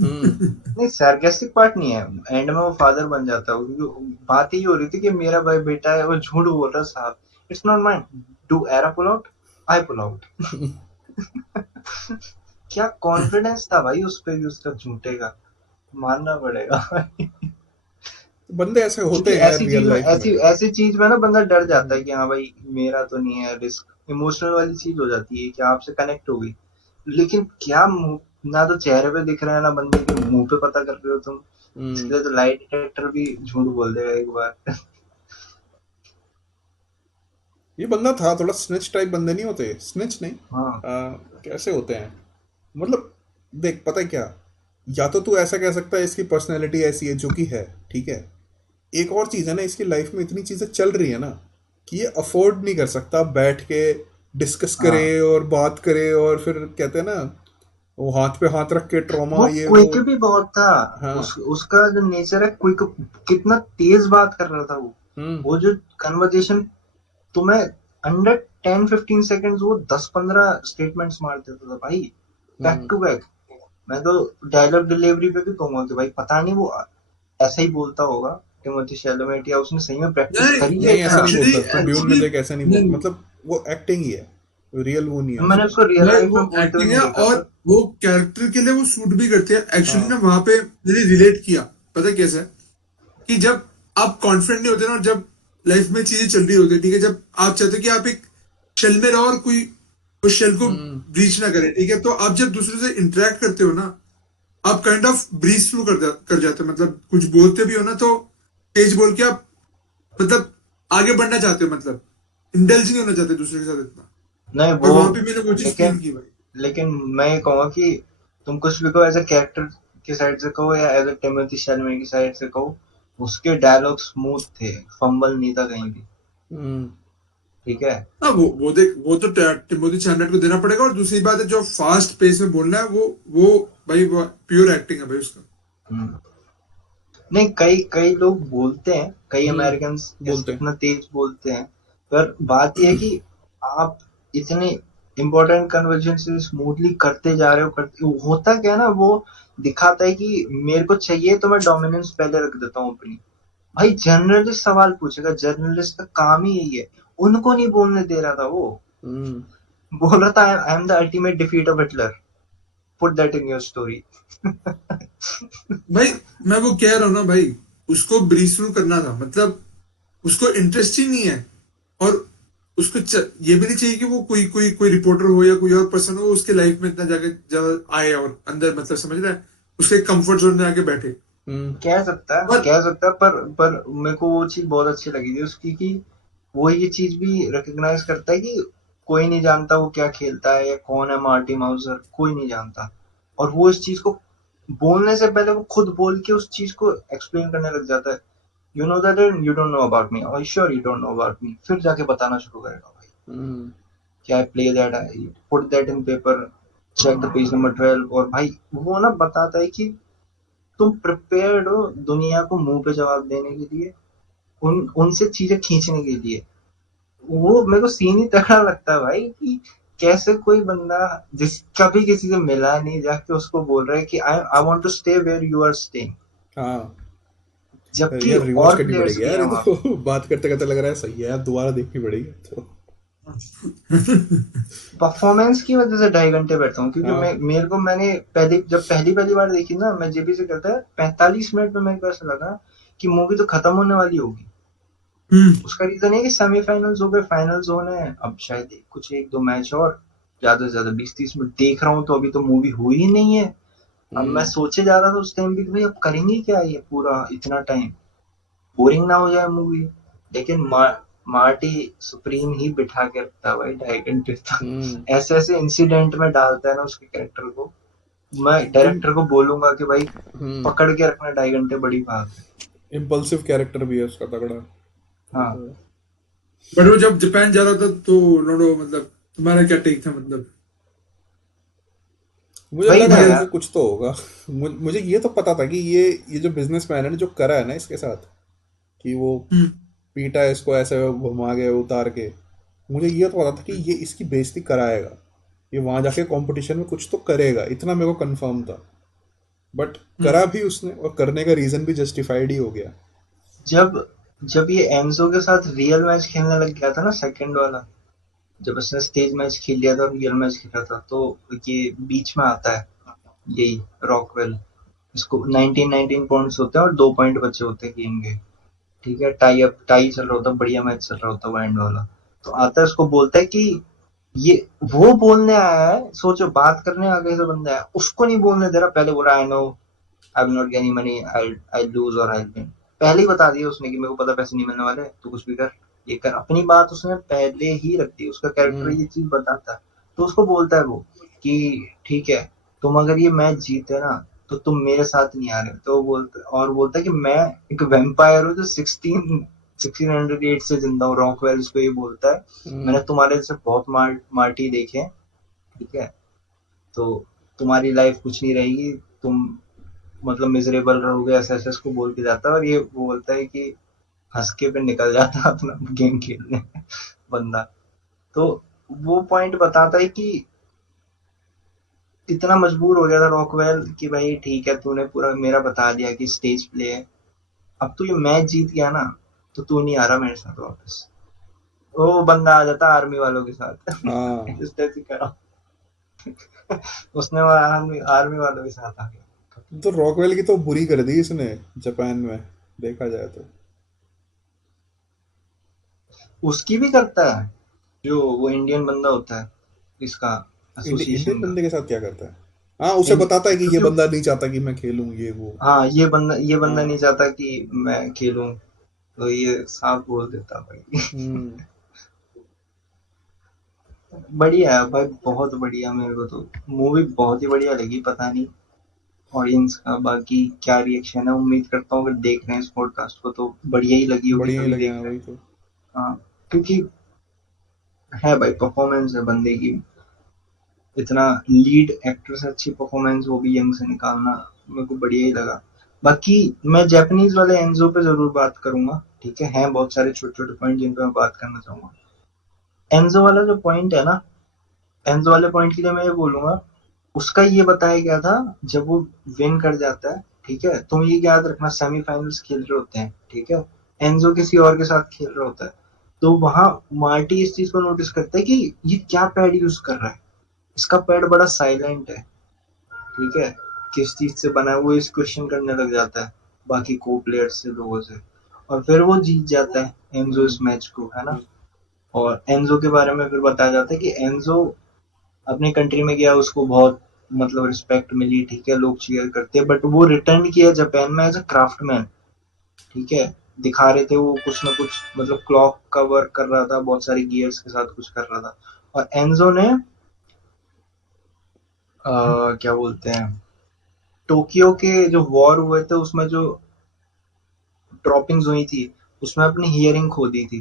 हम्म नहीं सार्केस्टिक पार्ट नहीं है, एंड में वो फादर बन जाता है, क्योंकि बात ही हो रही थी कि मेरा भाई बेटा है वो झूठ बोल रहा है साहब, it's not mine, do era pull out, I pull out. क्या कॉन्फिडेंस था भाई उस पे भी उसका झूठे का, मानना पड़ेगा। बंदे ऐसे होते क्योंकि हैं यार ऐसी चीज रियल में लाइफ में। ऐसी चीज में ना बंदा डर जाता हम्म है कि हाँ भाई मेरा तो नहीं है रिस्क, इमोशनल वाली चीज हो जाती है कि आपसे कनेक्ट हो गई। लेकिन क्या ना तो चेहरे पे दिख रहा है ना बंदे के मुंह पे पता कर रहे हो तुम, हम्म इसलिए तो लाइट डिटेक्टर भी झूठ बोल देगा एक बार। ये बंदा था थोड़ा स्निच टाइप बंदे नहीं होते, स्निच नहीं हाँ कैसे होते हैं, मतलब देख पता है क्या, या तो तू ऐसा कह सकता है इसकी पर्सनैलिटी ऐसी है जो कि है, ठीक है। एक और चीज़ है ना, इसकी लाइफ में इतनी चीज़ें चल रही है ना कि ये अफोर्ड नहीं कर सकता बैठ के डिस्कस करे हाँ और बात करे, और फिर कहते हैं ना वो हाथ पे हाथ रख के ट्रॉमा वो ये वो। क्विक भी बहुत था, हाँ उसका जो नेचर है क्विक, कितना तेज बात कर रहा था हम्म वो जो कन्वर्जेशन तुम्हें अंडर 10-15 सेकेंड्स वो 10-15 स्टेटमेंट्स मार देता था भाई, बैक हम्म टू बैक। मैं तो डायलॉग डिलीवरी पे भी कहूंगा कि भाई पता नहीं वो ऐसा ही बोलता होगा टिमोथी शैलोमेट, या उसने सही में प्रैक्टिस नहीं, करी है नहीं ऐसा इतना। नहीं एक्चुअली बोलता, तो ड्यून में एक्चुअली देख ऐसा नहीं बोल, नहीं, मतलब वो एक्टिंग ही है, रियल वो नहीं है मैंने उसमें। उसको रियल नहीं, लाइफ वो में बोलते हुए एक्टिंग नहीं है देखा और पर वो कैरेक्टर के लिए वो सूट भी करते हैं एक्चुअली ना। हाँ वहां पे मैंने रिलेट किया, पता है कैसे, कि जब आप कॉन्फिडेंट नहीं होते ना, और जब लाइफ में चीजें चल रही होती है, ठीक है, जब आप चाहते हो कि आप एक शेल में रहो और कोई उस शेल को हम्म ब्रीच ना करे, ठीक है, तो आप जब दूसरे से इंटरेक्ट करते हो ना, आप काइंड ऑफ ब्रीज थ्रू कर जाते हो, मतलब कुछ बोलते भी हो ना तो तेज बोल के आप, मतलब आगे बढ़ना चाहते हो, मतलब इंडल्ज नहीं होना चाहते दूसरे के साथ इतना। नहीं और वो, वहां पे मैंने वो चीज फील लेकिन की भाई। लेकिन मैं ये कहूंगा कि तुम कुछ भी कहो एज अ कैरेक्टर की साइड से कहो या एज अ टिमोथी शैलमे की साइड से कहो, उसके डायलॉग स्मूथ थे, फंबल नहीं था कहीं भी, हम्म ठीक है। हाँ, वो देख, वो तो टिमोथी चैमलेट को देना पड़ेगा। और दूसरी बात है, जो फास्ट पेस में बोलना है, वो भाई प्योर एक्टिंग है भाई उसका। हम्म। नहीं कई कई लोग बोलते हैं, कई अमेरिकन बोलते हैं। इतना तेज बोलते हैं, पर बात यह है कि आप इतने इम्पोर्टेंट कन्वर्जन से स्मूथली करते जा रहे हो, करते होता क्या है ना वो दिखाता है कि मेरे को चाहिए तो मैं डोमिनेंस पहले रख देता हूँ अपनी। भाई जर्नलिस्ट सवाल पूछेगा, जर्नलिस्ट का काम ही यही है, उनको नहीं बोलने दे रहा था वो, बोल रहा था आई am the ultimate defeat of Hitler, put that in your story. भाई मैं वो कह रहा हूँ ना भाई, उसको ब्रीज थ्रू करना था, मतलब उसको इंटरेस्ट ही नहीं है। और उसको ये भी नहीं चाहिए कि वो कोई कोई कोई रिपोर्टर हो या कोई और पर्सन हो उसके लाइफ में इतना जाके ज्यादा आए और अंदर, मतलब समझ रहा है, उसके कंफर्ट जोन में आके बैठे। कह सकता है, पर मेरे को वो चीज बहुत अच्छी लगी थी उसकी कि वो ये चीज भी रिकग्नाइज करता है कि कोई नहीं जानता वो क्या खेलता है या कौन है मार्टी माउजर, कोई नहीं जानता। और वो इस चीज को बोलने से पहले वो खुद बोल के उस चीज को एक्सप्लेन करने लग जाता है। You know that and you don't know about me, और sure you don't know about me, फिर जाके बताना शुरू करेगा भाई कि I play that, I put that in paper, check the page number 12। और भाई वो ना बताता है कि तुम प्रिपेयर्ड हो दुनिया को मुंह पे जवाब देने के लिए, उनसे चीजें खींचने के लिए। वो मेरे को सीन ही तगड़ा लगता है भाई कि कैसे कोई बंदा जिस कभी किसी से मिला नहीं जाके उसको बोल रहा है कि I want to stay where you are staying, हाँ जबकि यार रिवॉच और करनी प्लेयर्स पड़ेगी भी यार, हैं ये वहां पे। तो बात करते करते लग रहा है सही है यार, दोबारा देखनी पड़ेगी तो। परफॉर्मेंस की वजह से 2.5 घंटे बैठता हूँ, क्योंकि हाँ मैंने पहली बार देखी ना, मैं जेबी से कहता है 45 मिनट में मेरे को ऐसा लगा कि मूवी तो खत्म होने वाली होगी। हम्म। उसका रीजन है कि सेमीफाइनल्स हो गए, फाइनल्स होने हैं, अब शायद कुछ 1-2 मैच और, ज्यादा से ज्यादा 20-30 मिनट देख रहा हूँ तो अभी तो मूवी हुई ही नहीं है। अब मैं हम्म सोचे जा रहा था उस टाइम पे कि भाई अब करेंगे क्या ये पूरा इतना टाइम, बोरिंग ना हो जाए मूवी। लेकिन मार्टी सुप्रीम ही बिठा के रखता है भाई 2.5 घंटे तक। हम्म ऐसे ऐसे इंसिडेंट में डालता है ना उसके कैरेक्टर को, मैं डायरेक्टर को बोलूंगा कि भाई हम्म पकड़ के रखना 2.5 घंटे, बड़ी बात है। इम्पल्सिव कैरेक्टर भी है उसका तगड़ा, वो हाँ, तो है। बट वो जब जापान जा रहा था तो लोडो, मतलब तुम्हारा क्या टेक था, मतलब मुझे वही लगा था बढ़िया। कि यार। कुछ तो होगा। मुझे ये तो पता था कि ये जो बिजनेसमैन है ना जो करा है ना इसके साथ, कि वो हम्म। पीटा है इसको ऐसे घुमा के उतार के, मुझे ये तो पता था कि ये इसकी बेइज्जती कराएगा, ये वहां जाके कंपटीशन में कुछ तो करेगा, इतना मेरे को कंफर्म था। बट करा हम्म। भी उसने, और करने का रीजन भी जस्टिफाइड ही हो गया। जब जब ये एंजो के साथ रियल मैच खेलने लग गया था ना, सेकंड वाला, जब उसने स्टेज मैच खेल लिया था और रियल मैच खेला था, तो ये बीच में आता है यही रॉकवेल। इसको 19 पॉइंट्स होते हैं और 2 पॉइंट बचे होते हैं गेम के। ठीक है, टाई चल रहा होता है, बढ़िया मैच चल रहा होता है वो एंड वाला। तो आता है, उसको बोलता है कि ये वो बोलने आया है, सोचो बात करने आ गए, बंदा है उसको नहीं बोलने दे रहा। पहले बोल रहा I know I will not get any money, I lose और आई विन। पहले ही बता दिया उसने कि मेरे को पता पैसे नहीं मिलने वाले, तू कुछ भी कर, ये कर, अपनी बात उसने पहले ही रख दी। उसका कैरेक्टर हम्म ये चीज बताता है। तो उसको बोलता है वो कि ठीक है, तुम अगर ये मैच जीते ना तो तुम मेरे साथ नहीं आ रहे। तो वो बोलता है कि मैं एक वेम्पायर हूँ जो 1608 से जिंदा हूँ, रॉकवेल उसको ये बोलता है। मैंने हम्म तुम्हारे जैसे बहुत मार्टी देखे हैं, ठीक है, तो तुम्हारी लाइफ कुछ नहीं रहेगी, तुम मतलब मिजरेबल रहोगे, ऐसा ऐसा इसको बोल के जाता है। और ये वो बोलता है कि हंस के फिर निकल जाता है अपना गेम खेलने बंदा। तो वो पॉइंट बताता है कि इतना मजबूर हो गया था रॉकवेल कि भाई ठीक है, तूने पूरा मेरा बता दिया कि स्टेज प्ले है, अब तू ये मैच जीत गया ना, तो तू नहीं आ रहा मेरे साथ वापस। वो बंदा आ जाता आर्मी वालों के साथ हाँ, इस तरह से करा। उसने आर्मी आर्मी वालों के साथ आ गया। तो रॉकवेल की तो बुरी कर दी इसने जापान में, देखा जाए तो। उसकी भी करता है, जो वो इंडियन बंदा होता है इसका, इंडियन एसोसिएशन का। बंदे के साथ क्या करता है? हाँ, उसे बताता है कि ये क्योंकि बंदा नहीं चाहता कि मैं खेलूं, ये वो। हाँ, ये बंदा नहीं हाँ। चाहता कि मैं खेलूं, तो ये साफ बोल देता भाई। हम्म बढ़िया है भाई, बहुत बढ़िया। मेरे को तो मूवी बहुत ही बढ़िया लगी। पता नहीं ऑडियंस का बाकी क्या रिएक्शन है, उम्मीद करता हूँ अगर देख रहे हैं इस पॉडकास्ट को तो बढ़िया ही लगी होगी बढ़िया ही तभी लगे, देख हाँ रहे वही हैं। तो। हाँ, क्योंकि है भाई, परफॉर्मेंस है बंदे की, इतना लीड एक्टर से अच्छी परफॉर्मेंस वो भी यंग से निकालना मेरे को बढ़िया ही लगा। बाकी मैं जापानीज वाले एंजो पे जरूर बात करूंगा, ठीक है। हैं बहुत सारे छोटे छोटे पॉइंट जिन पे मैं बात करना चाहूंगा। एंजो वाला जो पॉइंट है ना, एंजो वाले पॉइंट के लिए मैं ये बोलूंगा, उसका ये बताया गया था जब वो विन कर जाता है, ठीक है, तुम ये याद रखना सेमीफाइनल्स खेल रहे होते हैं, ठीक है, एंजो किसी और के साथ खेल रहा होता है। तो वहां मार्टी इस चीज को नोटिस करता है कि ये क्या पैड यूज कर रहा है, इसका पैड बड़ा साइलेंट है, ठीक है, किस चीज से बना है, वो इस क्वेश्चन करने लग जाता है बाकी को प्लेयर्स से, लोगों से, और फिर वो जीत जाता है एनजो इस मैच को, है ना। और एनजो के बारे में फिर बताया जाता है कि एनजो अपनी कंट्री में गया, उसको बहुत मतलब रिस्पेक्ट मिली, ठीक है, लोग चीयर करते हैं, बट वो रिटर्न किया जापान में एज अ क्राफ्टमैन, ठीक है। दिखा रहे थे वो कुछ ना कुछ मतलब क्लॉक का वर्क कर रहा था, बहुत सारे गियर्स के साथ कुछ कर रहा था। और एनजो ने क्या बोलते हैं, टोक्यो के जो वॉर हुए थे उसमें जो ड्रॉपिंग्स हुई थी, उसमें अपनी हियरिंग खो दी थी।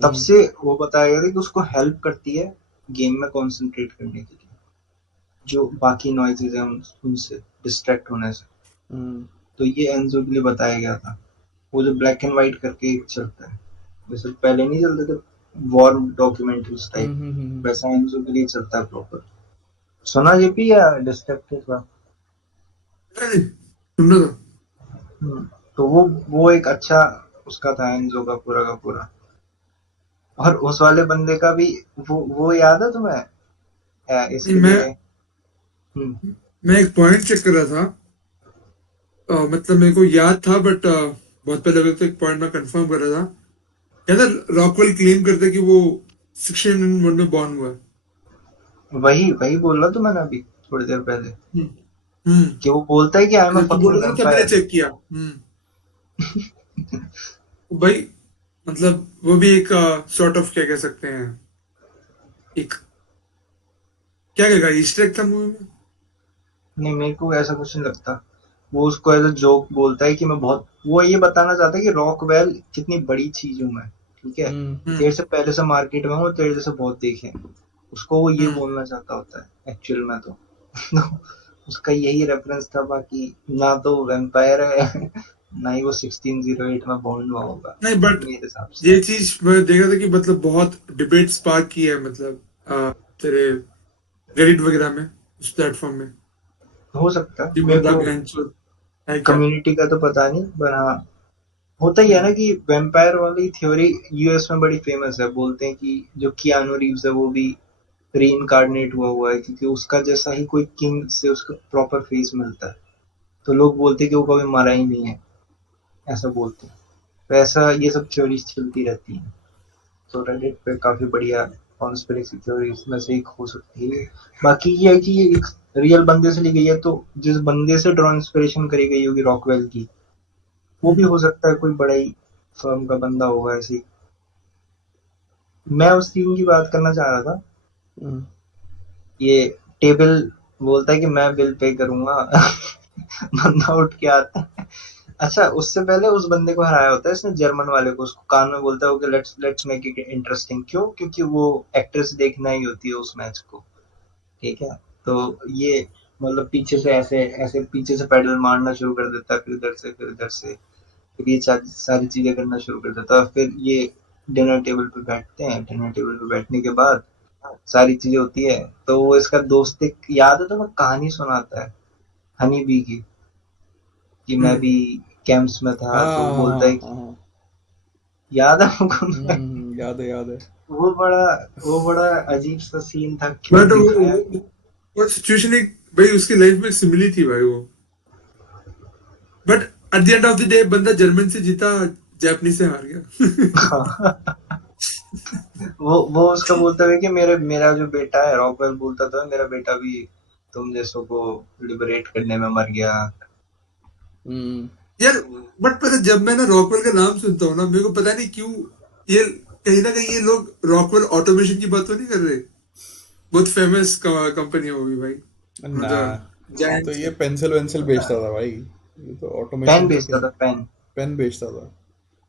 तब से वो बताया गया था कि उसको हेल्प करती है गेम में कंसंट्रेट करने के लिए, जो बाकी नॉइजेज हैं उनसे डिस्ट्रैक्ट होने से। तो ये एनजो के लिए बताया गया था। वो जो ब्लैक एंड व्हाइट करके चलता है, जैसे पहले नहीं चलते थे वॉर डॉक्यूमेंट्रीज टाइप, वैसा एनजो के लिए चलता है प्रॉपर। सुना ये भी या डिस्ट्रैक्टेड था? नहीं, सुन रहा था। तो वो एक अच्छा उसका था एनजो का पूरा। और उस वाले बंदे का भी वो याद है तुम्हें? नहीं, इसके लिए मैं एक पॉइंट चेक कर रहा था। मतलब मेरे को याद था, बट बहुत पहले वक्त एक पॉइंट मैं कंफर्म कर रहा था। याद है, रॉकवेल क्लेम करता है कि वो 1601 में बॉर्न हुआ है। वही वही बोल रहा था मैंने अभी थोड़ी देर पहले, हम्म हम्म। कि वो बोलता है कि आई एम अ अच्छा, तू बोल फकिंग रहा था, मैंने वैम्पायर। चेक किया। भाई, मतलब वो भी एक सॉर्ट ऑफ, क्या कह सकते हैं, एक, क्या कहेगा, ईस्टर एग था मूवी में। नहीं, मेरे को ऐसा कुछ नहीं लगता। वो उसको एज अ जोक बोलता है कि मैं बहुत, वो ये बताना चाहता है कि रॉकवेल कितनी बड़ी चीज हूँ मैं, ठीक है, तेरे से पहले से मार्केट में हूँ, तेरे जैसे बहुत देखे हैं। उसको वो ये हम्म बोलना चाहता होता है एक्चुअल में तो। तो उसका यही रेफरेंस था, बाकी ना तो वैम्पायर है ना ही वो 1608 में बॉन्ड हुआ होगा नहीं, बट मेरे हिसाब से। ये चीज मैं देखा था कि मतलब बहुत डिबेट स्पार्क की है, मतलब तेरे रेडिट वगैरह में, उस प्लेटफॉर्म में, हो सकता है, कि मेरे मतलब को है क्या। कम्युनिटी का तो पता नहीं, पर हाँ होता ही है ना हम्म कि वैम्पायर वाली थ्योरी यूएस में बड़ी फेमस है। बोलते हैं कि जो कियानो रीव्स है वो भी रीइंकार्नेट हुआ है, क्योंकि उसका जैसा ही कोई किंग से उसका प्रॉपर फेस मिलता है। तो लोग बोलते हैं कि वो कभी मरा ही नहीं है, ऐसा बोलते हैं। तो ऐसा ये सब थ्योरीज चलती रहती हैं। तो रेडिट पे काफी बढ़िया कॉन्स्पिरेसी थ्योरीज में से एक हो सकती है। बाकी ये है कि ये एक रियल बंदे से ली गई है, तो जिस बंदे से ड्रॉ इंस्पिरेशन करी गई होगी रॉकवेल की, वो भी हम्म। हो सकता है कोई बड़ा ही फर्म का बंदा होगा ऐसे ही। मैं उस टीम की बात करना चाह रहा था। ये टेबल बोलता है कि मैं बिल पे करूंगा बंदा उठ के आता है। अच्छा, उससे पहले उस बंदे को हराया होता है इसने, जर्मन वाले को। उसको कान में बोलता है कि let's let's make it interesting. क्यों? क्योंकि वो एक्ट्रेस देखना ही होती है उस मैच को, ठीक है। तो ये मतलब पीछे से ऐसे ऐसे पीछे से पैडल मारना शुरू कर देता है, फिर इधर से फिर इधर से, फिर ये सारी चीजें करना शुरू कर देता है। फिर ये डिनर टेबल पे बैठते हैं, डिनर टेबल पे बैठने के बाद सारी चीजें होती है। तो वो इसका दोस्त, एक याद है तो मैं कहानी सुनाता है हनी बी की, कि मैं हम्म। भी कैंप्स में था। तो वो बोलता है कि हाँ। याद है आपको? याद है याद है। वो बड़ा वो बड़ा अजीब सा सीन था, क्यों बट दिखाया। वो सिचुएशन एक, भाई उसकी लाइफ में सिमिली थी भाई वो। But at the end of the day बंदा जर्मन से जीता, जापानी से हार गया। वो उसका बोलता है कि मेरा जो बेटा है, रॉकवेल बोलता था, मेरा बेटा भी तुम जैसों को लिबरेट करने में मर गया। यार, बट पता है, जब मैं ना रॉकवेल का नाम सुनता हूँ ना, मेरे को पता नहीं क्यों, ये कहीं ना कहीं ये लोग रॉकवेल ऑटोमेशन की बात तो नहीं कर रहे। बहुत फेमस कंपनी है वो भी भाई, ना, मतलब ये तो जायंट्स ये है। पेंसिल वेंसिल बेचता था भाई, ये तो पेन ऑटोमेशन का क्या। बेचता था, पेन। पेन बेचता था।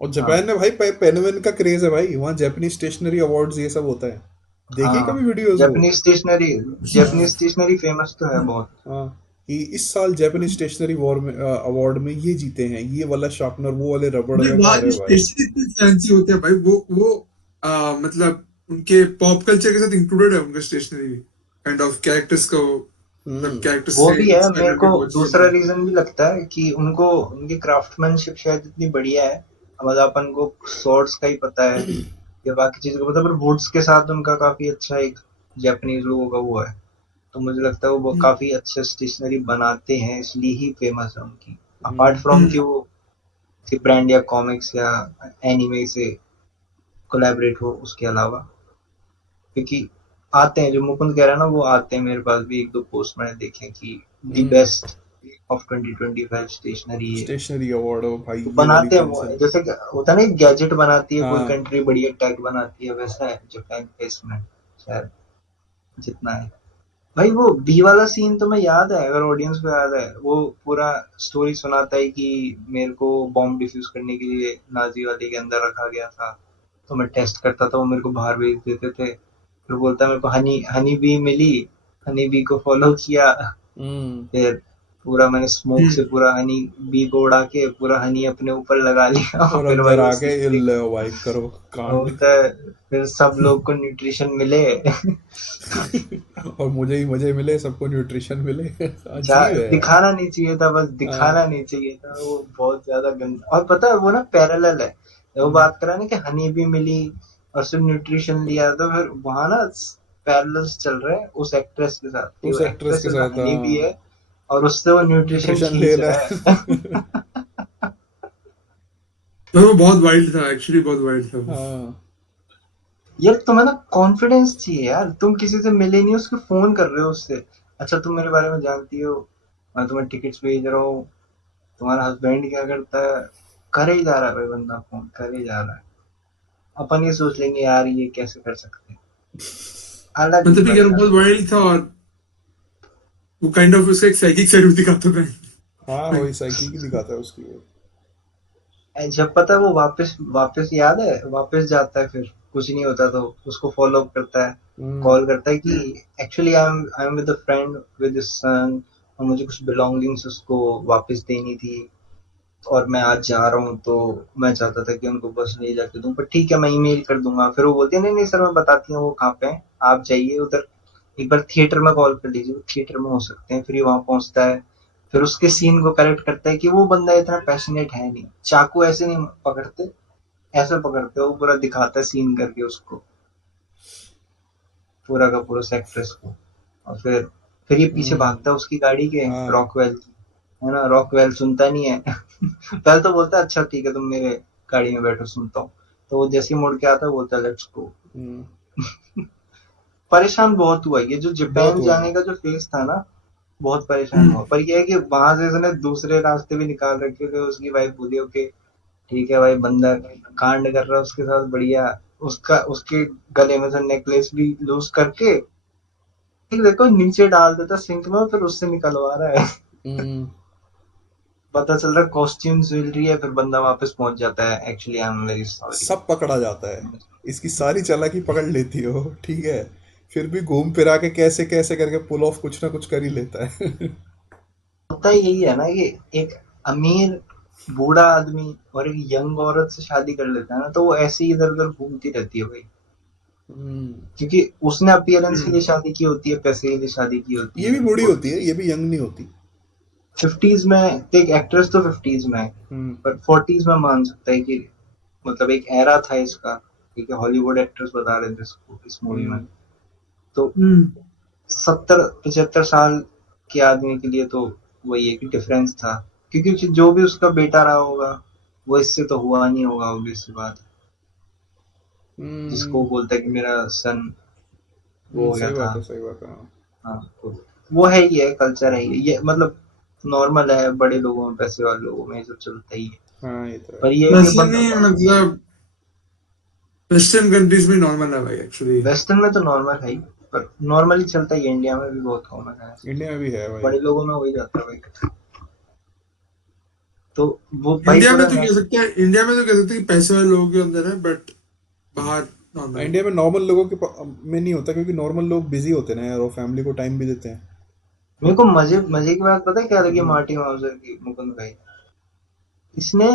और हाँ जापान में भाई पेन वेन का क्रेज है भाई, वहाँ जापानीज स्टेशनरी अवार्ड्स ये सब होता है। देखिए हाँ, कभी वीडियोस वो। जापानीज हाँ स्टेशनरी फेमस तो है बहुत। हाँ, कि इस साल जापानीज स्टेशनरी वॉर में अवार्ड में ये जीते हैं, ये वाला शार्पनर, वो वाले रबड़ भाई है। वहाँ के अरे भाई। स्टेशन इतने फैंसी होते हैं भाई, वो मतलब उनके पॉप कल्चर के साथ इंक्लूडेड है उनका स्टेशनरी भी, काइंड ऑफ कैरेक्टर्स को, मतलब हम्म कैरेक्टर्स वो से भी है, इंस्पायर मेरे को करके बहुत चीजें दूसरा बनाई। रीजन भी लगता है कि उनको उनकी क्राफ्टमैनशिप शायद इतनी बढ़िया है। मतलब अपन को स्वॉर्ड्स का ही पता है, या बाकी चीजों को पता, पर वुड्स के साथ उनका काफी अच्छा एक जापानीज लोगों का वो है। तो मुझे लगता है वो काफी अच्छे स्टेशनरी बनाते हैं, इसलिए ही फेमस है उनकी, अपार्ट फ्रॉम कि वो किसी ब्रांड या कॉमिक्स या एनिमे से कोलैबोरेट हो उसके अलावा। क्योंकि आते हैं, जो मुकुंद कह रहा है ना, वो आते हैं मेरे पास भी, एक दो पोस्ट मैंने देखे कि दी बेस्ट ऑफ 2025 स्टेशनरी है। स्टेशनरी अवार्ड हो भाई, तो ये वाली बनाते हैं वो, पेंसिल। जैसे होता है ना गैजेट बनाती है कोई हाँ कंट्री, बढ़िया टैग बनाती है, वैसा है जापान का इसमें शायद, जितना है। भाई वो बी वाला सीन तो मैं याद है, अगर ऑडियंस को याद है, वो पूरा स्टोरी सुनाता है कि मेरे को बॉम्ब डिफ्यूज करने के लिए नाजी वाले के अंदर रखा गया था, तो मैं टेस्ट करता था, वो मेरे को बाहर भेज देते थे। फिर बोलता है मेरे को हनी हनी बी मिली, हनी बी को फॉलो किया, फिर पूरा मैंने स्मोक से पूरा हनी बी को उड़ा के पूरा हनी अपने ऊपर लगा लिया और फिर भाई अंदर वो आके सीन ले भाई करो कांड। होता है, फिर सब लोग को न्यूट्रिशन मिले और मुझे ही मजे मिले, सबको न्यूट्रिशन मिले। अजीब है यार। दिखाना नहीं चाहिए था, बस दिखाना हाँ। नहीं चाहिए था, वो बहुत ज्यादा गंदा। और पता है वो ना पैरेलल है, वो हम्म, बात करा ना कि हनी भी मिली और सिर्फ न्यूट्रिशन लिया, तो फिर वहां ना पैरेलल्स चल रहे हैं उस एक्ट्रेस के साथ, कि वो उस एक्ट्रेस एक्ट्रेस के में साथ हनी भी है और उससे वो न्यूट्रिशन न्यूट्रिशन ले खींच रहा रहा है। है पर वो बहुत वाइल्ड था, एक्चुअली बहुत वाइल्ड था वो। हाँ। यार तुम्हें ना कॉन्फिडेंस चाहिए यार, तुम किसी से मिले नहीं, उसके फोन कर रहे हो उससे, अच्छा तुम मेरे बारे में जानती हो, मैं तुम्हें टिकट्स भेज रहा हूँ, तुम्हारा हस्बैंड क्या करता है, करे ही जा रहा है भाई बंदा, फोन करे ही जा रहा है। अपन ये सोच लेंगे यार ये कैसे कर सकते हैं, अलग मैं ही तभी कह रहा हूँ बढ़िया। बहुत वाइल्ड था, और वो काइंड ऑफ उसका एक साइकिक साइड भी दिखाता था। हाँ मैं वही साइकी की दिखाता है उसकी वो। जब पता है वो वापस वापस याद है वापस जाता है, फिर कुछ नहीं होता तो उसको फॉलो अप करता है, हम्म। कॉल करता है कि actually I am with a friend with his son, और मुझे कुछ बिलोंगिंग्स उसको वापस देनी थी, और मैं आज जा रहा हूँ, तो मैं चाहता था कि उनको बस ले जाके दूं, पर ठीक है मैं ईमेल कर दूंगा। फिर वो बोलती है नहीं नहीं सर, मैं बताती हूँ वो कहाँ पे है, आप जाइए उधर, एक बार थिएटर में कॉल कर लीजिए, वो थिएटर में हो सकते हैं। फिर ये वहां पहुंचता है, फिर उसके सीन को करेक्ट करता है कि वो बंदा इतना पैशनेट है नहीं, चाकू ऐसे नहीं पकड़ते, ऐसे पकड़ते, वो पूरा दिखाता है सीन करके उसको, पूरा का पूरा सेक्ट्रेस को। और फिर ये पीछे हम्म। भागता है उसकी गाड़ी के, हाँ। रॉकवेल की, है ना, रॉकवेल सुनता नहीं है पहले तो बोलता है अच्छा ठीक है तुम मेरे गाड़ी में बैठो सुनता हूँ, तो वो जैसे ही मुड़ के आता है बोलता है लेट्स गो। हम्म। परेशान बहुत हुआ ये जो बहुत जापान हुआ जाने है। का जो फेस था ना, बहुत परेशान हुआ। पर ये है कि वहां से इसने दूसरे रास्ते भी निकाल रखे थे, उसकी वाइफ बोली ओके ठीक है भाई, बंदा कांड कर रहा है उसके साथ बढ़िया, उसका उसके गले में से नेकलेस भी लूज करके ठीक देखो नीचे डाल देता सिंक में, फिर उससे निकलवा रहा है हम्म। पता चल रहा है कॉस्ट्यूम ज्वेलरी है, फिर बंदा वापस पहुंच जाता है actually I am very sorry. सब पकड़ा जाता है। इसकी सारी चालाकी पकड़ लेती हो, ठीक है। फिर भी घूम फिरा के कैसे कैसे करके पुल ऑफ कुछ ना कुछ कर ही लेता है। होता यही है ना कि एक अमीर बूढ़ा आदमी और एक यंग औरत से शादी कर लेता है ना, तो वो ऐसे ही इधर उधर घूमती रहती है भाई, हम्म। क्योंकि उसने अपीयरेंस के लिए शादी की होती है, पैसे के लिए शादी की होती ये भी है बूढ़ी वो। होती है, ये भी यंग नहीं होती। 50s में एक एक्ट्रेस तो 50s में है, हम्म। पर 40s में मान सकता है कि मतलब एक एरा था इसका, ठीक है, हॉलीवुड एक्ट्रेस बता रहे थे इसको इस मूवी में। हम्म। तो हम्म। 70-75 साल के आदमी के लिए तो वही है कि डिफरेंस था, क्योंकि जो भी उसका बेटा रहा होगा वो इससे तो हुआ नहीं होगा, ऑब्वियस सी बात है। जिसको हम्म। वो बोलता है कि मेरा सन वो हो गया सही था। बात है, सही बात है, हाँ। हाँ तो वो है ही है, कल्चर है ये मतलब नॉर्मल है, बड़े लोगों में पैसे वाले लोगों में ये सब चलता ही है। हाँ ये तो है। पर ये है कि वैसे नहीं, मतलब वेस्टर्न कंट्रीज में नॉर्मल है भाई एक्चुअली। वेस्टर्न में तो नॉर्मल है ही, पर नॉर्मली चलता ही है, इंडिया में भी बहुत कॉमन है ऐसे। इंडिया में भी है भाई। बड़े लोगों में हो ही जाता है भाई। तो वो भाई इंडिया में पूरा तो है। कह सकते हैं, इंडिया में तो कह सकते हैं कि पैसे वाले लोगों के अंदर है, बट बाहर नॉर्मल है। इंडिया में नॉर्मल लोगों के में नहीं होता, क्योंकि नॉर्मल लोग बिजी होते हैं ना यार, और फैमिली को टाइम भी देते हैं। मेरे को मजे मजे की बात पता है क्या लगी हम्म। मार्टिन हाउसर की, मुकुंद भाई, इसने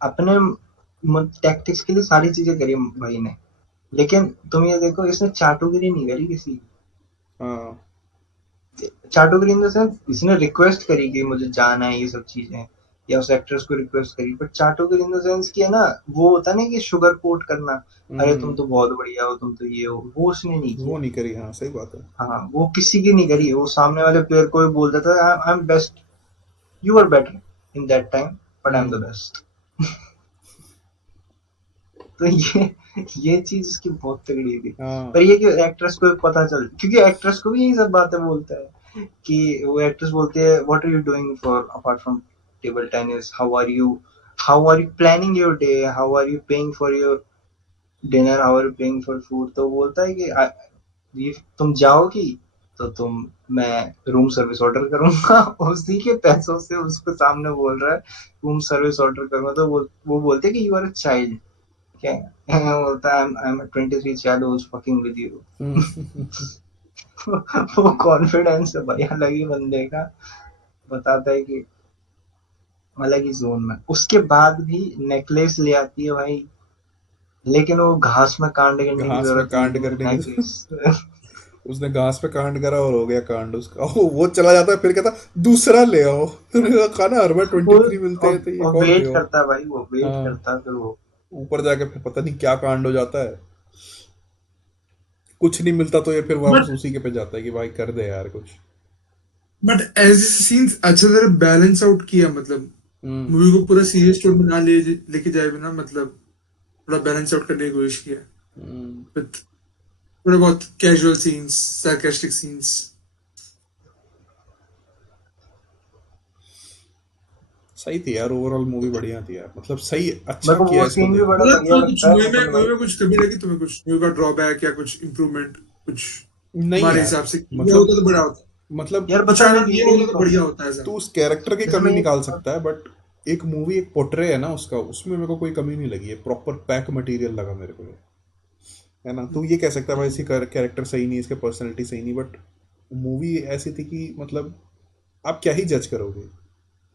अपने टैक्टिक्स के लिए सारी चीजें करी भाई ने, लेकिन तुम ये देखो इसने चाटुगिरी नहीं करी किसी की। हाँ। चाटुगिरी इन द सेंस इसने रिक्वेस्ट करी कि मुझे जाना है ये सब चीजें, या उस एक्ट्रेस को रिक्वेस्ट करी, बट चाटुकर इन द सेंस कि है ना, वो होता है ना कि शुगर कोट करना, अरे तुम तो बहुत बढ़िया हो, तुम तो ये हो, वो उसने नहीं वो किया। नहीं करी, हाँ सही बात है। हाँ, वो किसी की नहीं करी, वो सामने वाले प्लेयर को भी बोल देता है I am best, you are better in that time, but I am the best. तो ये चीज उसकी बहुत तगड़ी थी। हाँ पर ये कि एक्ट्रेस को भी पता चल, क्योंकि एक्ट्रेस को भी यही सब बातें बोलता है कि वो एक्ट्रेस बोलती है what are you doing for apart from table tennis, how are you planning your day, how are you paying for your dinner, how are you paying for food. तो बोलता है कि ये तुम जाओगी तो मैं रूम सर्विस ऑर्डर करूंगा। उसी के पैसों से उसको सामने बोल रहा है रूम सर्विस ऑर्डर करूंगा। तो वो बोलते हैं कि यू आर अ चाइल्ड, क्या बोलता है I M 23 child who is fucking with you. वो कॉन्फिडेंस है भाई अलग ही बंदे का, बताता है कि अलग ही जोन में। उसके बाद भी नेकलेस ले आती है भाई, लेकिन वो घास में कांड करने की घास में जरूरत नहीं कांड थी, वो करने की नेकलेस। उसने घास पे कांड करा और हो गया कांड उसका। वो चला जाता है, फिर कहता दूसरा ले आओ। तो कहा ना हर बार वो 23 मिलते हैं तो ये और कौन वेट ले आओ। करता है भाई, वो वेट हाँ, करता है फिर वो। ऊपर जाके फिर पता नहीं क्या कांड हो जाता है, कुछ नहीं मिलता तो ये फिर वापस बट उसी के पे जाता है कि भाई कर दे यार कुछ। बट ऐसे सीन्स अच्छा तरह बैलेंस आउट किया, मतलब हम्म। मूवी को पूरा सीरियस टोन में ना लेके जाए बिना, मतलब थोड़ा बैलेंस आउट करने की कोशिश किया हम्म। विद थोड़े बहुत कैजुअल सीन्स, सार्कास्टिक सीन्स। सही थी यार, ओवरऑल मूवी बढ़िया थी यार, मतलब सही अच्छा मेरे को किया वो इसको सीन भी देखने। बड़ा मतलब बढ़िया तुम्हें कुछ लगता है मूवी मुकुंद मूवी भाई। में कुछ कमी लगी, तुम्हें कुछ मूवी का ड्रॉबैक या कुछ इम्प्रूवमेंट कुछ नहीं तुम्हारे यार, हिसाब से ये मतलब होता तो बड़ा होता, मतलब यार कुछ बता मैं ये मेरी होता तो बढ़िया होता है ऐसा। तू उस कैरेक्टर की जैसे कमी मैं निकाल सकता है, बट एक मूवी एक पोर्ट्रे है ना उसका, उसमें मेरे को कोई कमी नहीं लगी है, प्रॉपर पैक मटेरियल लगा मेरे को ये, है ना। तू ये कह सकता है भाई इसकी कैरेक्टर सही नहीं, इसके पर्सनैलिटी सही नहीं, बट मूवी ऐसी थी कि मतलब आप क्या ही जज करोगे।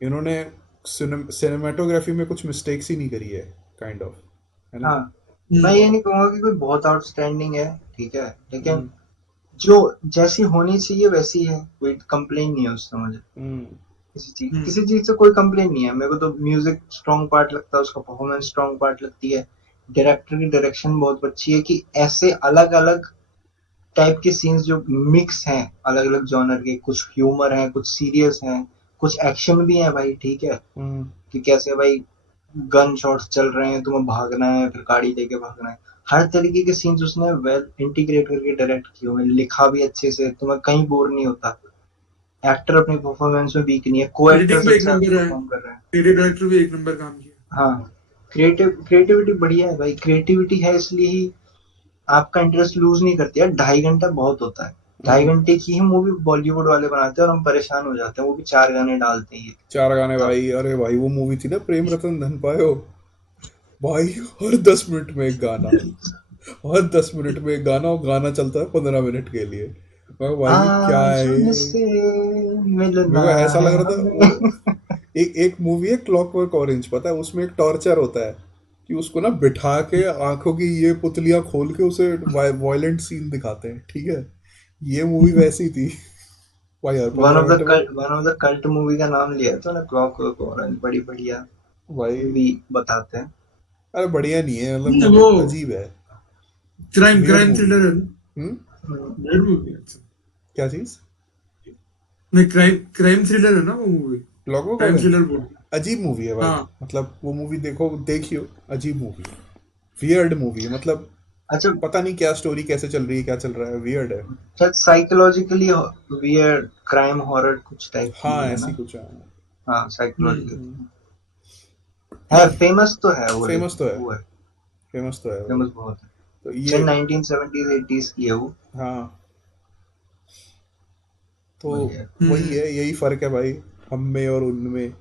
इन्होंने सिनेमाटोग्राफी में कुछ मिस्टेक्स ही नहीं करी है, काइंड ऑफ, है ना। हाँ, मैं हम्म ये नहीं कहूंगा कि कोई बहुत आउटस्टैंडिंग है, ठीक है, लेकिन हम्म। जो जैसी होनी चाहिए वैसी है, कोई कंप्लेन नहीं है उससे मुझे। हम्म। हम्म किसी चीज से कोई कंप्लेन नहीं है मेरे को। तो म्यूजिक स्ट्रॉन्ग पार्ट लगता है, उसका परफॉर्मेंस स्ट्रॉन्ग पार्ट लगती है, डायरेक्टर की डायरेक्शन बहुत अच्छी है कि ऐसे अलग अलग टाइप के सीन्स जो मिक्स हैं, अलग अलग जॉनर के, कुछ ह्यूमर है, कुछ सीरियस है, कुछ एक्शन भी है भाई, ठीक है, हम्म। कि कैसे भाई गन शॉट्स चल रहे हैं, तुम्हें भागना है, फिर गाड़ी लेके भागना है। हर तरीके के सीन्स उसने वेल इंटीग्रेट करके डायरेक्ट किए हुए हैं, लिखा भी अच्छे से, तुम्हें कहीं बोर नहीं होता। एक्टर अपनी परफॉर्मेंस में वीक नहीं है, को एडिटिंग एक्टर्स भी एक अच्छा नंबर है, परफॉर्म कर रहे हैं। क्रिएटिव डायरेक्टर भी एक नंबर काम किया। हाँ, क्रिएटिविटी बढ़िया है भाई, क्रिएटिविटी है इसलिए ही आपका इंटरेस्ट लूज नहीं करती यार। 2.5 घंटा बहुत होता है, ढाई हम्म। घंटे की ही मूवी बॉलीवुड वाले बनाते हैं और हम परेशान हो जाते हैं, वो भी 4 गाने डालते हैं ये। चार गाने बताओ। भाई, अरे भाई वो मूवी थी ना प्रेम रतन धन पायो, भाई हर 10 मिनट में एक गाना, हर 10 मिनट में एक गाना, और गाना चलता है 15 मिनट के लिए। मैं भाई क्या आज है ये? उनसे मेरे मिलना को ऐसा है लग रहा था वो, हमें। एक एक मूवी है क्लॉकवर्क ऑरेंज, पता है उसमें एक टॉर्चर होता है कि उसको ना बिठा के आंखों की ये पुतलियां खोल के उसे वायलेंट सीन दिखाते हैं, ठीक है। ये मूवी वैसी थी भाई, यार 15 मिनट में। One of the cult movie का नाम लिया तो ना, क्लॉकवर्क ऑरेंज, बड़ी बढ़िया भाई भी बताते हैं। अरे बढ़िया नहीं है, वो मतलब अजीब है, क्राइम वियर्ड क्राइम मूवी है। थ्रिलर है ना, हम्म। हम्म, weird movie है, अच्छा। क्या चीज? नहीं, क्राइम क्राइम थ्रिलर है ना वो movie, clockwork crime orange thriller बोल। अजीब मूवी है भाई, हाँ मतलब वो मूवी देखो, देखियो, अजीब मूवी है, वियर्ड मूवी है, मतलब अच्छा, पता नहीं क्या स्टोरी कैसे चल रही है, क्या चल रहा है, वियर्ड है। शायद साइकोलॉजिकली वियर्ड क्राइम हॉरर कुछ टाइप की हाँ है ऐसी ना। कुछ है। हाँ, हम्म साइकोलॉजिकल है, फेमस तो है वो, फेमस तो लेकिन है, वो है, फेमस तो है भाई। फेमस बहुत है। तो ये, शायद 1970s 80s की है वो। हाँ, तो वही है। वही हम्म है, यही फर्क है भाई, हम में और उनमें।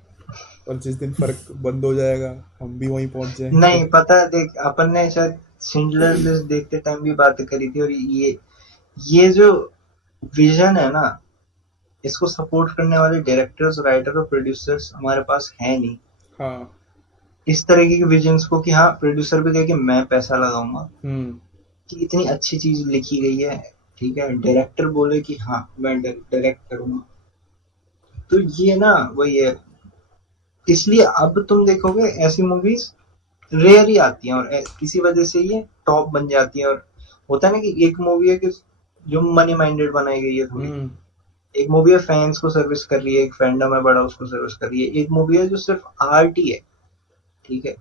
और जिस दिन फर्क बंद हो जाएगा हम भी वहीं पहुंच जाएंगे। नहीं पता है, देख अपन ने शायद शिंडलर लिस्ट देखते टाइम भी बात करी थी, और ये जो विजन है ना, इसको सपोर्ट करने वाले डायरेक्टर्स, राइटर और प्रोड्यूसर्स हमारे पास है नहीं। हाँ। इस तरीके के विजन्स को कि हाँ, प्रोड्यूसर भी कहे कि मैं पैसा लगाऊंगा, हम्म। कि इतनी अच्छी चीज लिखी गई है, ठीक है, डायरेक्टर बोले कि हाँ मैं डायरेक्ट करूंगा। तो ये ना वही है, इसलिए अब तुम देखोगे ऐसी मूवीज रेयर ही आती हैं, और किसी वजह से ये टॉप बन जाती है। और होता है ना कि एक मूवी है कि जो मनी माइंडेड बनाई गई है थोड़ी, हम्म एक मूवी है फैंस को सर्विस कर रही है, एक फैंडम है बड़ा उसको सर्विस कर रही है, एक मूवी है जो सिर्फ आर्ट ही है, ठीक है,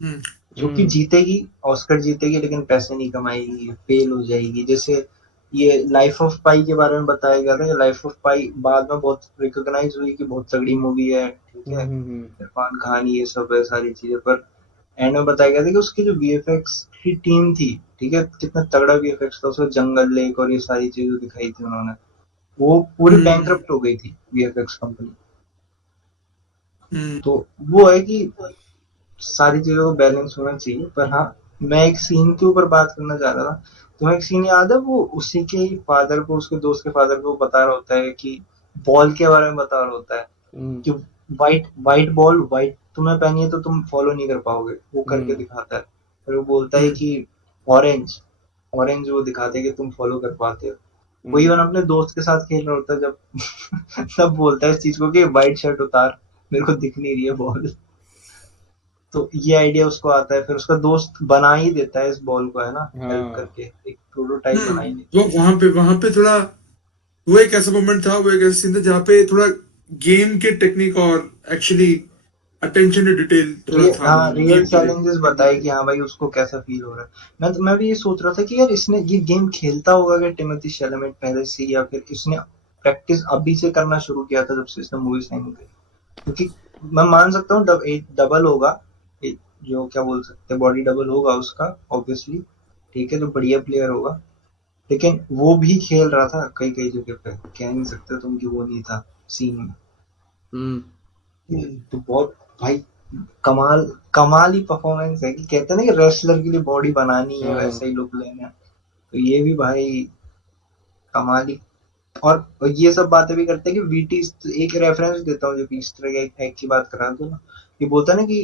हम्म जो कि हम्म जीतेगी, ऑस्कर जीतेगी, लेकिन पैसे नहीं कमाएगी, फेल हो जाएगी। जैसे ये लाइफ ऑफ पाई के बारे में बताया गया था, लाइफ ऑफ पाई बाद में बहुत रिकॉग्नाइज हुई कि बहुत तगड़ी मूवी है, ठीक है, हम्म। इरफान खान ये सब है सारी चीजें, पर एंड में बताया गया था कि उसकी जो वीएफएक्स की टीम थी, ठीक है, कितना तगड़ा वीएफएक्स था उसमें, जंगल लेक और ये सारी चीजें दिखाई थी उन्होंने, वो पूरी हम्म बैंकरप्ट हो गई थी वीएफएक्स कंपनी। हम्म तो वो है कि सारी चीजों को बैलेंस होना चाहिए। पर हाँ, मैं एक सीन के ऊपर बात करना चाह रहा था। तुम्हें एक सीन याद है, वो उसी के फादर को, उसके दोस्त के फादर को बता रहा होता है कि बॉल के बारे में बता रहा होता है हम्म कि व्हाइट व्हाइट बॉल व्हाइट तुम्हें पहनी है तो तुम फॉलो नहीं कर पाओगे, वो करके हम्म दिखाता है। फिर वो बोलता है हम्म कि ऑरेंज, ऑरेंज वो दिखाते हैं कि तुम फॉलो कर पाते हो। वो हम्म इवन अपने दोस्त के साथ खेल रहा होता है जब तब बोलता है इस चीज को कि व्हाइट शर्ट उतार, मेरे को दिख नहीं रही है बॉल। तो ये आइडिया उसको आता है, फिर उसका दोस्त बना ही देता है इस बॉल को, है ना, हेल्प हाँ करके एक प्रोटोटाइप बना ही देता वो वहां पे थोड़ा, वो एक ऐसा मोमेंट था, वो एक ऐसा सीन था जहाँ पे थोड़ा गेम के टेक्निक और एक्चुअली अटेंशन टू डिटेल है। थोड़ा था हाँ, मूवी में, रियल गेम प्ले चैलेंजेस बताए कि हाँ भाई उसको कैसा फील हो रहा है। मैं भी ये सोच रहा था कि यार इसने ये गेम खेलता होगा क्या टिमोथी शैलेमेट पहले से, या फिर इसने प्रैक्टिस अभी से करना शुरू किया था जब से इसने मूवी साइन करी। क्योंकि मैं मान सकता हूँ एक डबल होगा, एक जो क्या बोल सकते हैं बॉडी डबल होगा उसका ऑब्वियसली, ठीक है, जो बढ़िया प्लेयर होगा, लेकिन वो भी खेल रहा था कई कई जगह पे, कह नहीं सकते तुम कि वो नहीं था सीन में। हम्म तो बहुत भाई कमाल, कमाल ही परफॉर्मेंस है कि कहते हैं ना कि रेसलर के लिए बॉडी बनानी है हाँ वैसा ही लुक लेना है, तो ये भी भाई कमाल ही। और ये सब बातें भी करते हैं कि वीटी, एक रेफरेंस देता हूँ, जो ईस्टर एग की बात कर रहा था ना, ये बोलता है ना कि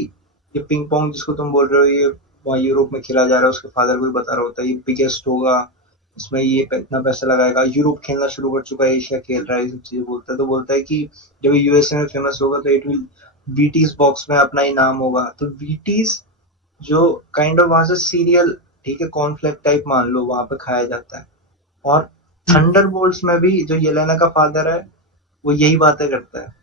ये पिंग पोंग जिसको तुम बोल रहे हो, ये वहाँ यूरोप में खेला जा रहा है, उसके फादर को भी बता रहा होता है ये बिगेस्ट होगा, इसमें ये इतना पैसा लगाएगा, यूरोप खेलना शुरू कर चुका है, एशिया खेल रहा है, ये सब चीजें बोलता है। तो बोलता है कि जब यूएसए में फेमस होगा तो इट विल वीटीज बॉक्स में अपना ही नाम होगा। तो वीटीज जो काइंड ऑफ वहां से सीरियल, ठीक है, कॉर्नफ्लेक्स टाइप मान लो, वहां पे खाया जाता है। और थंडरबोल्ट्स में भी जो येलेना का फादर है, वो यही बातें करता है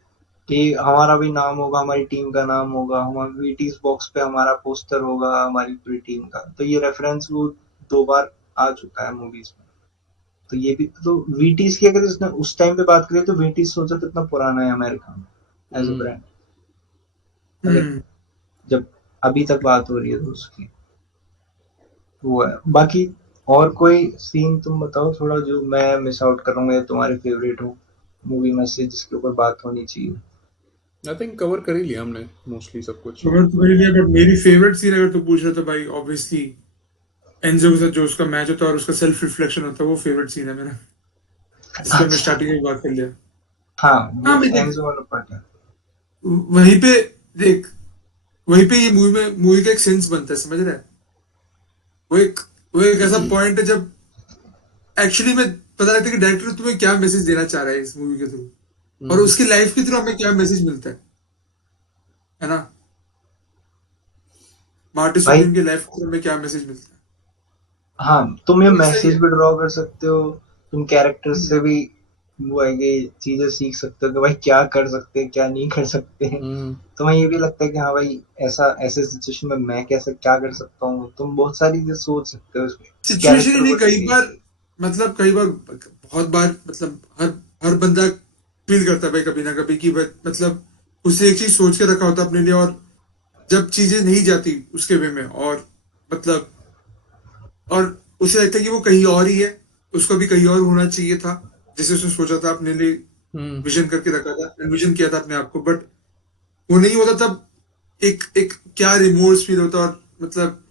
कि हमारा भी नाम होगा, हमारी टीम का नाम होगा, हमारे वीटीज बॉक्स पे हमारा पोस्टर होगा हमारी पूरी टीम का। तो ये रेफरेंस वो 2 बार आ चुका है मूवीज में। तो ये भी तो वीटीज की अगर इसने उस टाइम पे बात करी, तो वीटीज सोचा तो इतना पुराना है अमेरिका में एज अ हम्म ब्रांड, अगर हम्म जब अभी तक बात हो रही है तो उसकी वो है। बाकी और कोई सीन तुम बताओ थोड़ा, जो मैं मिस आउट कर रहा हूँ या तुम्हारे फेवरेट हो मूवी में से, जिसके ऊपर बात होनी चाहिए। आई थिंक कवर कर ही लिया हमने मोस्टली सब कुछ। खबर तो मेरे लिए, बट मेरी फेवरेट सीन अगर तू पूछ रहा तो भाई ऑब्वियसली एंजो के साथ जो उसका मैच होता है और उसका सेल्फ रिफ्लेक्शन होता है, वो फेवरेट सीन है मेरा, जिसका हमने अच्छा, स्टार्टिंग में बात कर लिया। हाँ, हाँ वो भाई देख, एंजो वाला पार्ट है। वहीं पे देख, वहीं पे ये मूवी का एक सेंस बनता है, समझ रहा है? वो एक वो एक ऐसा पॉइंट है जब एक्चुअली में पता लगता है कि डायरेक्टर तुम्हें क्या मैसेज देना चाह रहा है इस मूवी के थ्रू, और हम्म उसकी लाइफ के थ्रू हमें क्या मैसेज मिलता है ना? मार्टी भाई सुप्रीम की लाइफ के थ्रू हमें क्या मैसेज मिलता है, हाँ, तुम ये तो ये सही मैसेज है। भी ड्रॉ कर सकते हो, तुम कैरेक्टर्स से भी वो है कि चीजें सीख सकते हो कि भाई क्या कर सकते हैं क्या नहीं कर सकते हैं। हम्म तुम्हें ये भी लगता है कि हाँ भाई ऐसा ऐसे सिचुएशन में मैं कैसे क्या कर सकता हूँ, तुम बहुत सारी चीजें सोच सकते हो इस सिचुएशन ही कैरेक्टर नहीं, को कई लेके। बार मतलब कई बार बहुत बार मतलब हर हर बंदा फील करता है भाई कभी ना कभी कि मतलब उसने एक चीज सोच के रखा होता है अपने लिए, और जब चीजें नहीं जाती उसके वे में, और मतलब और उसे लगता है कि वो कहीं और ही है, उसको भी कहीं और होना चाहिए था, जैसे उसने सोचा था अपने लिए, हम्म विजन करके रखा था, एनविजन किया था अपने आप को, बट वो नहीं होता तब एक एक क्या रिमोर्स फील होता है, और मतलब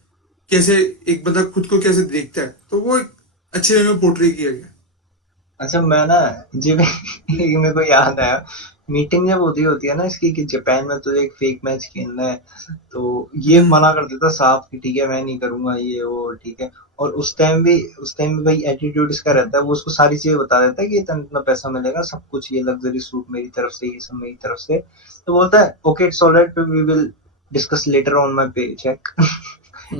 कैसे एक बंदा खुद को कैसे देखता है, तो वो एक अच्छे वे में पोर्ट्रे किया गया। अच्छा, मैं ना जी एक मेरे को याद आया, मीटिंग जब होती है ना इसकी कि जापान में तुझे एक फेक मैच खेलना है, तो ये मना कर देता साफ कि ठीक है मैं नहीं करूंगा ये वो, ठीक है। और उस टाइम भी भाई एटीट्यूड इसका रहता है, वो उसको सारी चीजें बता देता है कि इतना इतना पैसा मिलेगा, सब कुछ ये लग्जरी सूट मेरी तरफ से, ये सब मेरी तरफ से। तो बोलता है okay it's alright, we will discuss later on my pay check.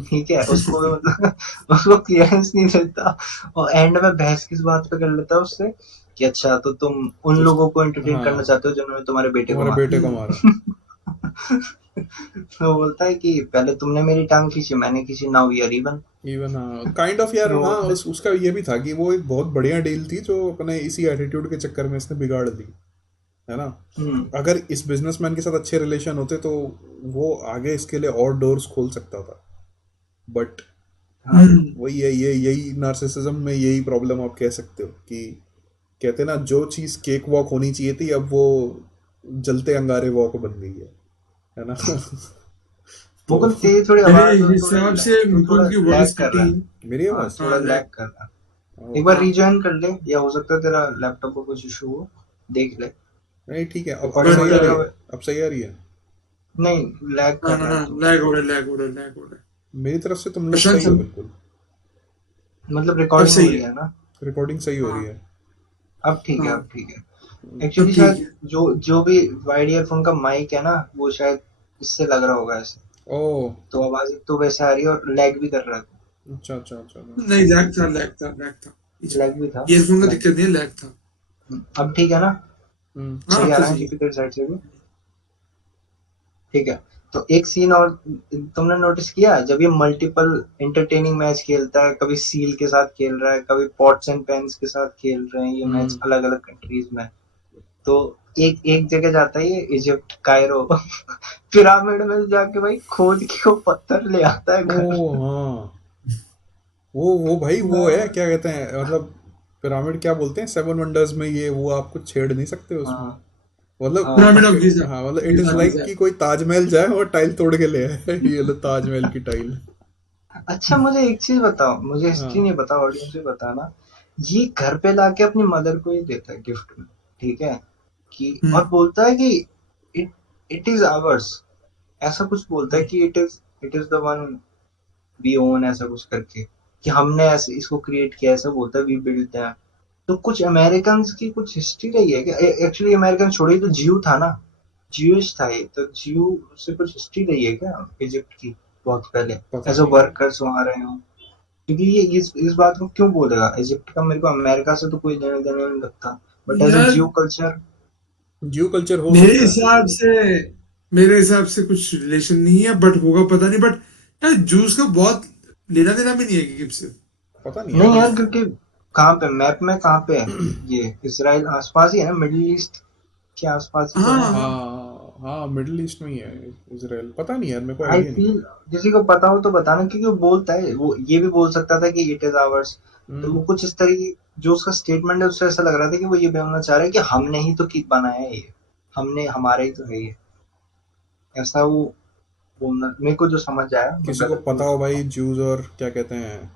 ठीक है, उसको भी मतलब उसको क्लियरेंस नहीं देता, और एंड में बहस किस बात पे कर लेता है उससे कि अच्छा तो तुम उन तो लोगों को एंटरटेन करना हाँ, चाहते हो जिन्होंने तुम्हारे बेटे को तुम्हारे बेटे को मारा। मारा। तो बोलता है कि पहले तुमने मेरी टांग खींची, मैंने खींची, now we are even. Even हाँ, काइंड ऑफ यार, हाँ उसका ये भी था कि वो एक बहुत बढ़िया डील थी जो अपने इसी एटीट्यूड के चक्कर में इसने बिगाड़ दी, है ना। हम्म। अगर इस बिजनेसमैन के साथ अच्छे रिलेशन होते तो वो आगे इसके लिए और डोर्स खोल सकता था, बट हाँ वही है, ये यही नार्सिसिज्म में यही प्रॉब्लम आप कह सकते हो कि कहते हैं ना, जो चीज़ केक वॉक होनी चाहिए थी अब वो जलते अंगारे वॉक बन गई है ना। तो मुकुल तेरी थोड़ी मेरे आवाज हिसाब से थोड़ा मुकुल की लैग वॉइस कर कटी। रहा है। मेरी हाँ आवाज़, थोड़ा हाँ लैग लाइक। कर रहा है, एक बार ओके, हाँ रिजॉइन कर ले, या हो सकता है तेरा लैपटॉप को कुछ इशू हो, देख ले। नहीं ठीक है, अब रिकॉर्डिंग हो सही आ रही जाएगा है, अब सही आ रही है। नहीं लैग ना कर ना रहा ना, है थोड़ा। लैग हो रहा है, लैग हो रहा है, लैग हो रहा है। मेरी तरफ से तुम लोग प्रशांत सही हो सर, बिल्कुल, मतलब अब रिकॉर्डिंग हो सही रही है। है ना? रिकॉर्डिंग सही हो रही हाँ है। अब ठीक है, हाँ, अब ठीक है। अब एक्चुअली ठीक शायद है। जो जो भी वाइड ईयरफोन का माइक है ना, वो शायद इससे लग रहा होगा ऐसे, ओह, तो आवाज एक तो वैसे आ रही है और लैग भी कर रहा है। अच्छा अच्छा अच्छा अच्छा। नहीं, लैग था, लैग था, लैग था। लैग भी था। ईयरफोन का लैग दिक्कत नहीं है, लैग था। अब ठीक है ना? हाँ सही अब आ तो रहा है सही है। टिपिकल साइड से भी। ठीक है। तो एक सीन और तुमने नोटिस किया, जब ये मल्टीपल एंटरटेनिंग मैच खेलता है, कभी सील के साथ खेल रहा है, कभी पॉट्स एंड पैंस के साथ खेल रहे हैं ये मैच हम्म। अलग अलग कंट्रीज में। तो एक एक जगह जाता है ये इजिप्ट कायरो। पिरामिड में जाके भाई खोद के वो पत्थर ले आता है घर। ओह हाँ, वो भाई वो है क्या कहते हैं, मतलब पिरामिड क्या बोलते हैं, सेवन वंडर्स में ये वो आप कुछ छेड़ नहीं सकते उसमें, हाँ मतलब हाँ। Pyramid of Giza. हाँ, मतलब इट इज गिजा लाइक गिजा। कि कोई ताजमहल जाए और टाइल तोड़ के ले आए। ये लो ताजमहल की टाइल। अच्छा मुझे एक चीज बताओ, मुझे हिस्ट्री हाँ। नहीं पता, ऑडियंस भी बताना। ये घर पे लाके अपनी मदर को ही देता है गिफ्ट में, ठीक है, कि हम्म। और बोलता है कि इट इट इज आवर्स, ऐसा कुछ बोलता है कि it is the one we own, ऐसा कुछ करके, कि हमने ऐसे इसको क्रिएट किया, ऐसा बोलता है, वी बिल्ड दैट। तो कुछ अमेरिकन की कुछ हिस्ट्री रही है क्या? एक्चुअली अमेरिकन छोड़िए, तो ज्यू था ना, ज्यूइश था ये, तो ज्यू से कुछ हिस्ट्री रही है क्या इजिप्ट की बहुत पहले, पता एज अ नहीं यार। वर्कर्स वहां रहे हो? क्योंकि ये इस बात को क्यों बोलेगा इजिप्ट का, मेरे को अमेरिका से तो कोई लेने देने नहीं लगता, बट एज अ यार ज्यू कल्चर। ज्यू कल्चर हो मेरे सकता है। हिसाब से मेरे हिसाब से कुछ रिलेशन नहीं है, बट होगा पता नहीं। बट यार जूस का बहुत लेना देना भी नहीं है कि से। पता नहीं यार नहीं ये। यार, क्योंकि कहाँ पे मैप में कहाँ पे है ये, इसराइल आसपास ही है ना, मिडिल ईस्ट के आसपास ही तो हाँ है। हाँ। हाँ हाँ, मिडिल ईस्ट में ही है इसराइल, पता नहीं यार, मेरे को आई आइडिया नहीं है। फील किसी को पता हो तो बताना, क्योंकि वो बोलता है, वो ये भी बोल सकता था कि इट इज आवर्स। तो हम्म। वो कुछ इस तरीके, जो उसका स्टेटमेंट है उससे ऐसा लग रहा था कि वो ये बोलना चाह रहा है कि हमने ही तो बनाया है ये, हमने, हमारा ही तो है ये, ऐसा वो बोलना, मेरे को जो समझ आया, मैं किसी को गलत भी पता हो हो सकता भाई, हूँ। ज्यूज और क्या कहते हैं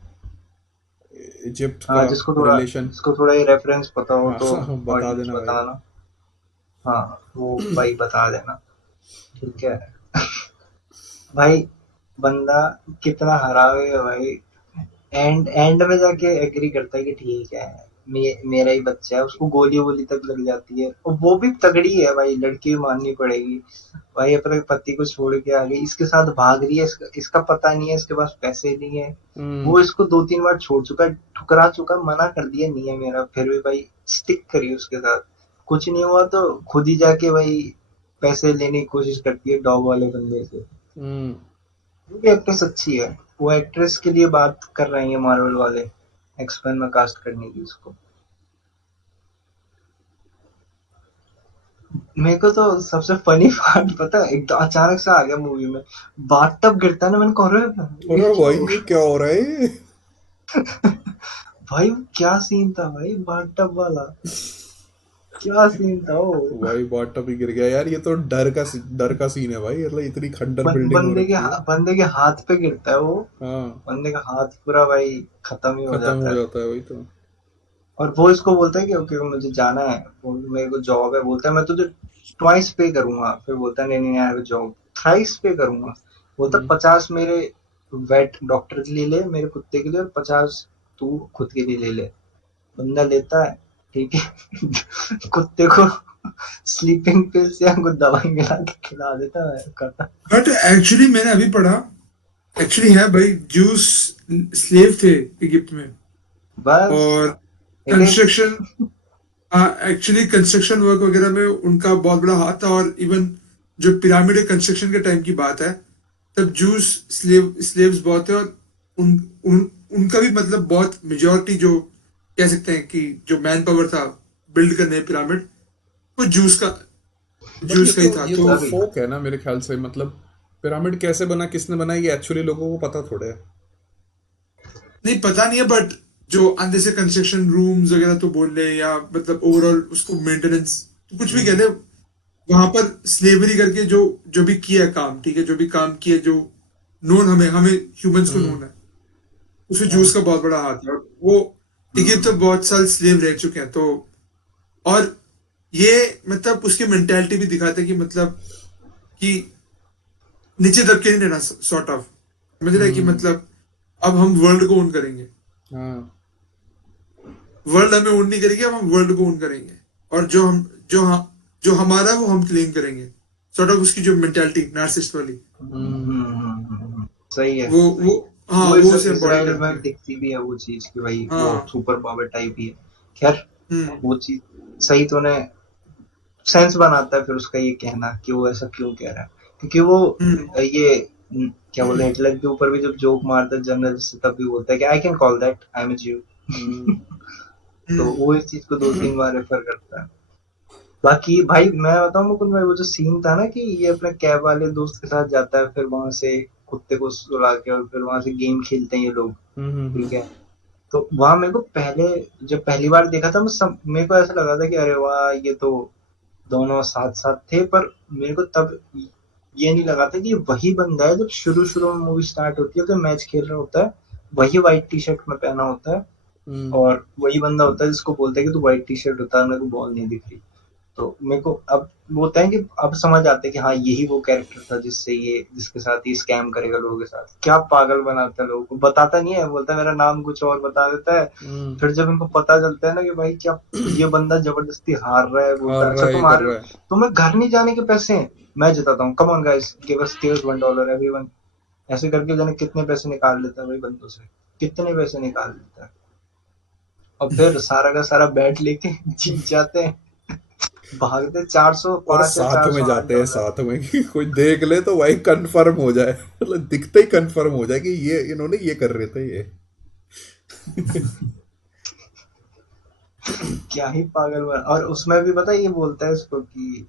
इजिप्ट हाँ का रिलेशन, जिसको थोड़ा ये रेफरेंस पता हो हाँ तो बता ऑडियंस देना भाई। बताना। हाँ वो भाई बता देना, ठीक है। भाई बंदा कितना हरावे है भाई, एंड एंड में जाके एग्री करता है कि ठीक है, मेरा ही बच्चा है, उसको गोली वोली तक लग जाती है, और वो भी तगड़ी है भाई, लड़की भी माननी पड़ेगी। भाई अपने पति को छोड़ के आ गई, इसके साथ भाग रही है, इसका पता नहीं है, इसके पास पैसे नहीं है, हम्म। वो इसको 2-3 बार छोड़ चुका है, ठुकरा चुका, मना कर दिया नहीं है मेरा, फिर भी भाई स्टिक करी उसके साथ। कुछ नहीं हुआ तो खुद ही जाके भाई पैसे लेने की कोशिश करती है डॉग वाले बंदे से। हम्म। वो भी एक्ट्रेस अच्छी है, वो एक्ट्रेस के लिए बात कर रहे हैं मार्वल वाले, एक्सपेन में कास्ट करने की उसको। मेरे को तो सबसे फनी पार्ट पता है, एक तो अचानक से आ गया मूवी में, बाथटब गिरता है ना, मैंने कहा अरे और ये क्या भाई हो ये क्या हो रहा है। भाई क्या सीन था भाई बाथटब वाला, क्या सीन था वो। भाई बॉटम ही गिर गया यार, ये तो डर का सीन है भाई, मतलब इतनी खंडर बिल्डिंग हो रखी है। बंदे के हाथ पे गिरता है वो, हाँ, बंदे का हाथ पूरा भाई खत्म ही हो खत्म जाता हो है। जाता है वही तो। और वो इसको बोलता है कि ओके मुझे जाना है, मेरे को जॉब है, बोलता है मैं तुझे ट्वाइस पे करूंगा, फिर बोलता नहीं नहीं, I have a job. Thrice पे करूंगा, बोलता हम्म। 50 मेरे वेट डॉक्टर के लिए ले, मेरे कुत्ते के लिए, और 50 तू खुद के लिए ले ले। बंदा लेता है, ठीक है। कुत्ते को स्लीपिंग पिल्स या कुछ दवाई मिला के खिला देता है, खाता। बट एक्चुअली मैंने अभी पढ़ा, एक्चुअली है भाई, जूस स्लेव थे इजिप्ट में। बस और एक एक। कंस्ट्रक्शन, एक्चुअली कंस्ट्रक्शन वर्क वगैरह में उनका बहुत बड़ा हाथ था। और इवन जो पिरामिड कंस्ट्रक्शन के टाइम की बात है, तब जूस स्लेव्स बहुत थे। और उन उनका भी मतलब बहुत मेजोरिटी, जो कह सकते हैं कि जो मैन पावर था बिल्ड करने पिरामिड, वो बट जूस का ही था। ये तो तो तभी फोक है ना मेरे ख्याल से, मतलब पिरामिड कैसे बना, किसने बनाया, ये एक्चुअली लोगों को पता थोड़े है। नहीं, पता नहीं है, बट जो अंदर से कंस्ट्रक्शन रूम्स वगैरह तो बोल रहे हैं, या मतलब ओवरऑल उसको मेंटेनेंस, तो कुछ भी कह हम्म। ले, वहां पर स्लेवरी करके जो जो भी किया है काम, ठीक है, जो भी काम किया, जो नोन हमें हमें ह्यूमंस को हम्म। नोन है, उसमें हाँ। जूस का बहुत बड़ा हाथ है। और वो इजिप्ट तो बहुत साल स्लेव रह चुके हैं। तो और ये मतलब उसकी मेंटेलिटी भी दिखाते हैं कि मतलब कि नीचे दबके नहीं रहना, सॉर्ट ऑफ, समझ रहे हैं कि हम्म। मतलब अब हम वर्ल्ड को ओन करेंगे। हाँ। वर्ल्ड हमें ओन नहीं करेगी, अब हम वर्ल्ड को ओन करेंगे। और जो हमारा वो हम क्लेम करेंगे, सॉर्ट ऑफ उसकी जो मेंटालिटी नार्सिसिस्ट वाली, हम्म। सही है। वो हाँ, वो वो उसे एम्बॉडी इसराइल करती में है। दिखती भी है वो चीज कि भाई वो हाँ। सुपर पावर टाइप ही है। खैर, हम्म। वो चीज सही तो ने सेंस बनाता है फिर उसका ये कहना कि वो ऐसा क्यों कह रहा है, क्योंकि वो हम्म। ये क्या बोलते हैं, हिटलर के ऊपर भी जब जोक मारता है जनरल से, तब भी बोलता है कि I can call that, I am a ज्यू। हम्म। तो वो इस चीज को 2-3 बार रेफर करता है। बाकी भाई मैं बताऊं मुकुंद भाई, वो जो सीन था ना कि ये अपने कैब वाले दोस्त के साथ जाता है, फिर वहां से कुत्ते को सुला के, और फिर वहां से गेम खेलते हैं ये लोग, ठीक है। तो वहां मेरे को पहले, जब पहली बार देखा था, मेरे को ऐसा लगा था कि अरे वाह, ये तो दोनों साथ साथ थे। पर मेरे को तब ये नहीं लगा था कि ये वही बंदा है, जब शुरू शुरू में मूवी स्टार्ट होती है तो मैच खेल रहा होता है, वही व्हाइट टी शर्ट में पहना होता है, हम्म। और वही बंदा होता है जिसको बोलता है कि तू व्हाइट टी शर्ट उतार, मेरे को बॉल नहीं दिख रही। तो मेरे को अब वो होता है कि अब समझ आता है कि हाँ, यही वो कैरेक्टर था जिससे ये, जिसके साथ ये स्कैम करेगा लोगों के साथ। क्या पागल बनाता है लोगों को, बताता नहीं है, बोलता है मेरा नाम कुछ और बता देता है। हम्म। फिर जब इनको पता चलता है ना कि भाई क्या ये बंदा जबरदस्ती हार रहा है, बोलता हार है रहा अच्छा है, ये कर तुम्हारे, रहा है। तुम्हें घर नहीं जाने के पैसे हैं, मैं जिताता हूँ, come on guys give us $1 everyone. ऐसे करके जाने कितने पैसे निकाल लेता है भाई बंदों से, कितने पैसे निकाल लेता है। और फिर सारा का सारा बैट लेके जीत जाते हैं, भागते और 405 या साथ चार में सौ आठ जाते हैं, डॉलर साथ में कि कोई देख ले तो भाई कंफर्म हो जाए, मतलब दिखते ही कंफर्म हो जाए कि ये इन्होंने ये कर रहे थे ये। क्या ही पागल बना। और उसमें भी पता है ये बोलता है इसको कि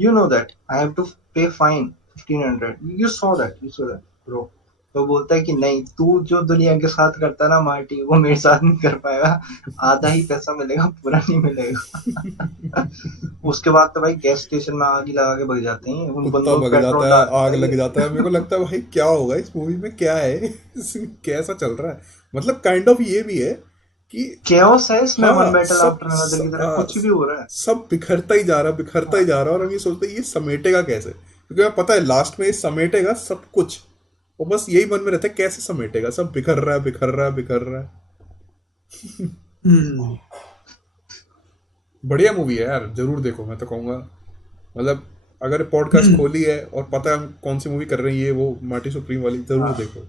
you know that I have to pay fine 1500, you so that bro. तो बोलता है कि नहीं, तू जो दुनिया के साथ करता है ना मार्टी, वो मेरे साथ नहीं कर पाएगा, आधा ही पैसा मिलेगा, पूरा नहीं मिलेगा। उसके बाद तो भाई गैस स्टेशन में आग ही लगा के भग जाते हैं, उन कुत्ता बंदों में भग जाता पेट्रोल है, डालता आग है लग ये। जाता है। मेरे को लगता है भाई क्या होगा इस मूवी में, क्या है कैसा चल रहा है, मतलब काइंड ऑफ ये भी है कि केओस है इसमें, वन हाँ, बैटल आफ्टर अनदर की तरह कुछ भी हो रहा है। सब बिखरता ही जा रहा, बिखरता ही हाँ, जा रहा, और हम ये सोचते हैं ये समेटेगा कैसे, क्योंकि हमें पता है लास्ट में ये समेटेगा सब कुछ। वो बस यही मन में रहता है कैसे समेटेगा, सब बिखर रहा है, बिखर रहा है, बिखर रहा है। हम्म। बढ़िया मूवी है यार, जरूर देखो, मैं तो कहूँगा। मतलब अगर पॉडकास्ट खोली है और पता है हम कौन सी मूवी कर रहे हैं, ये वो मार्टी सुप्रीम वाली, जरूर हाँ। देखो।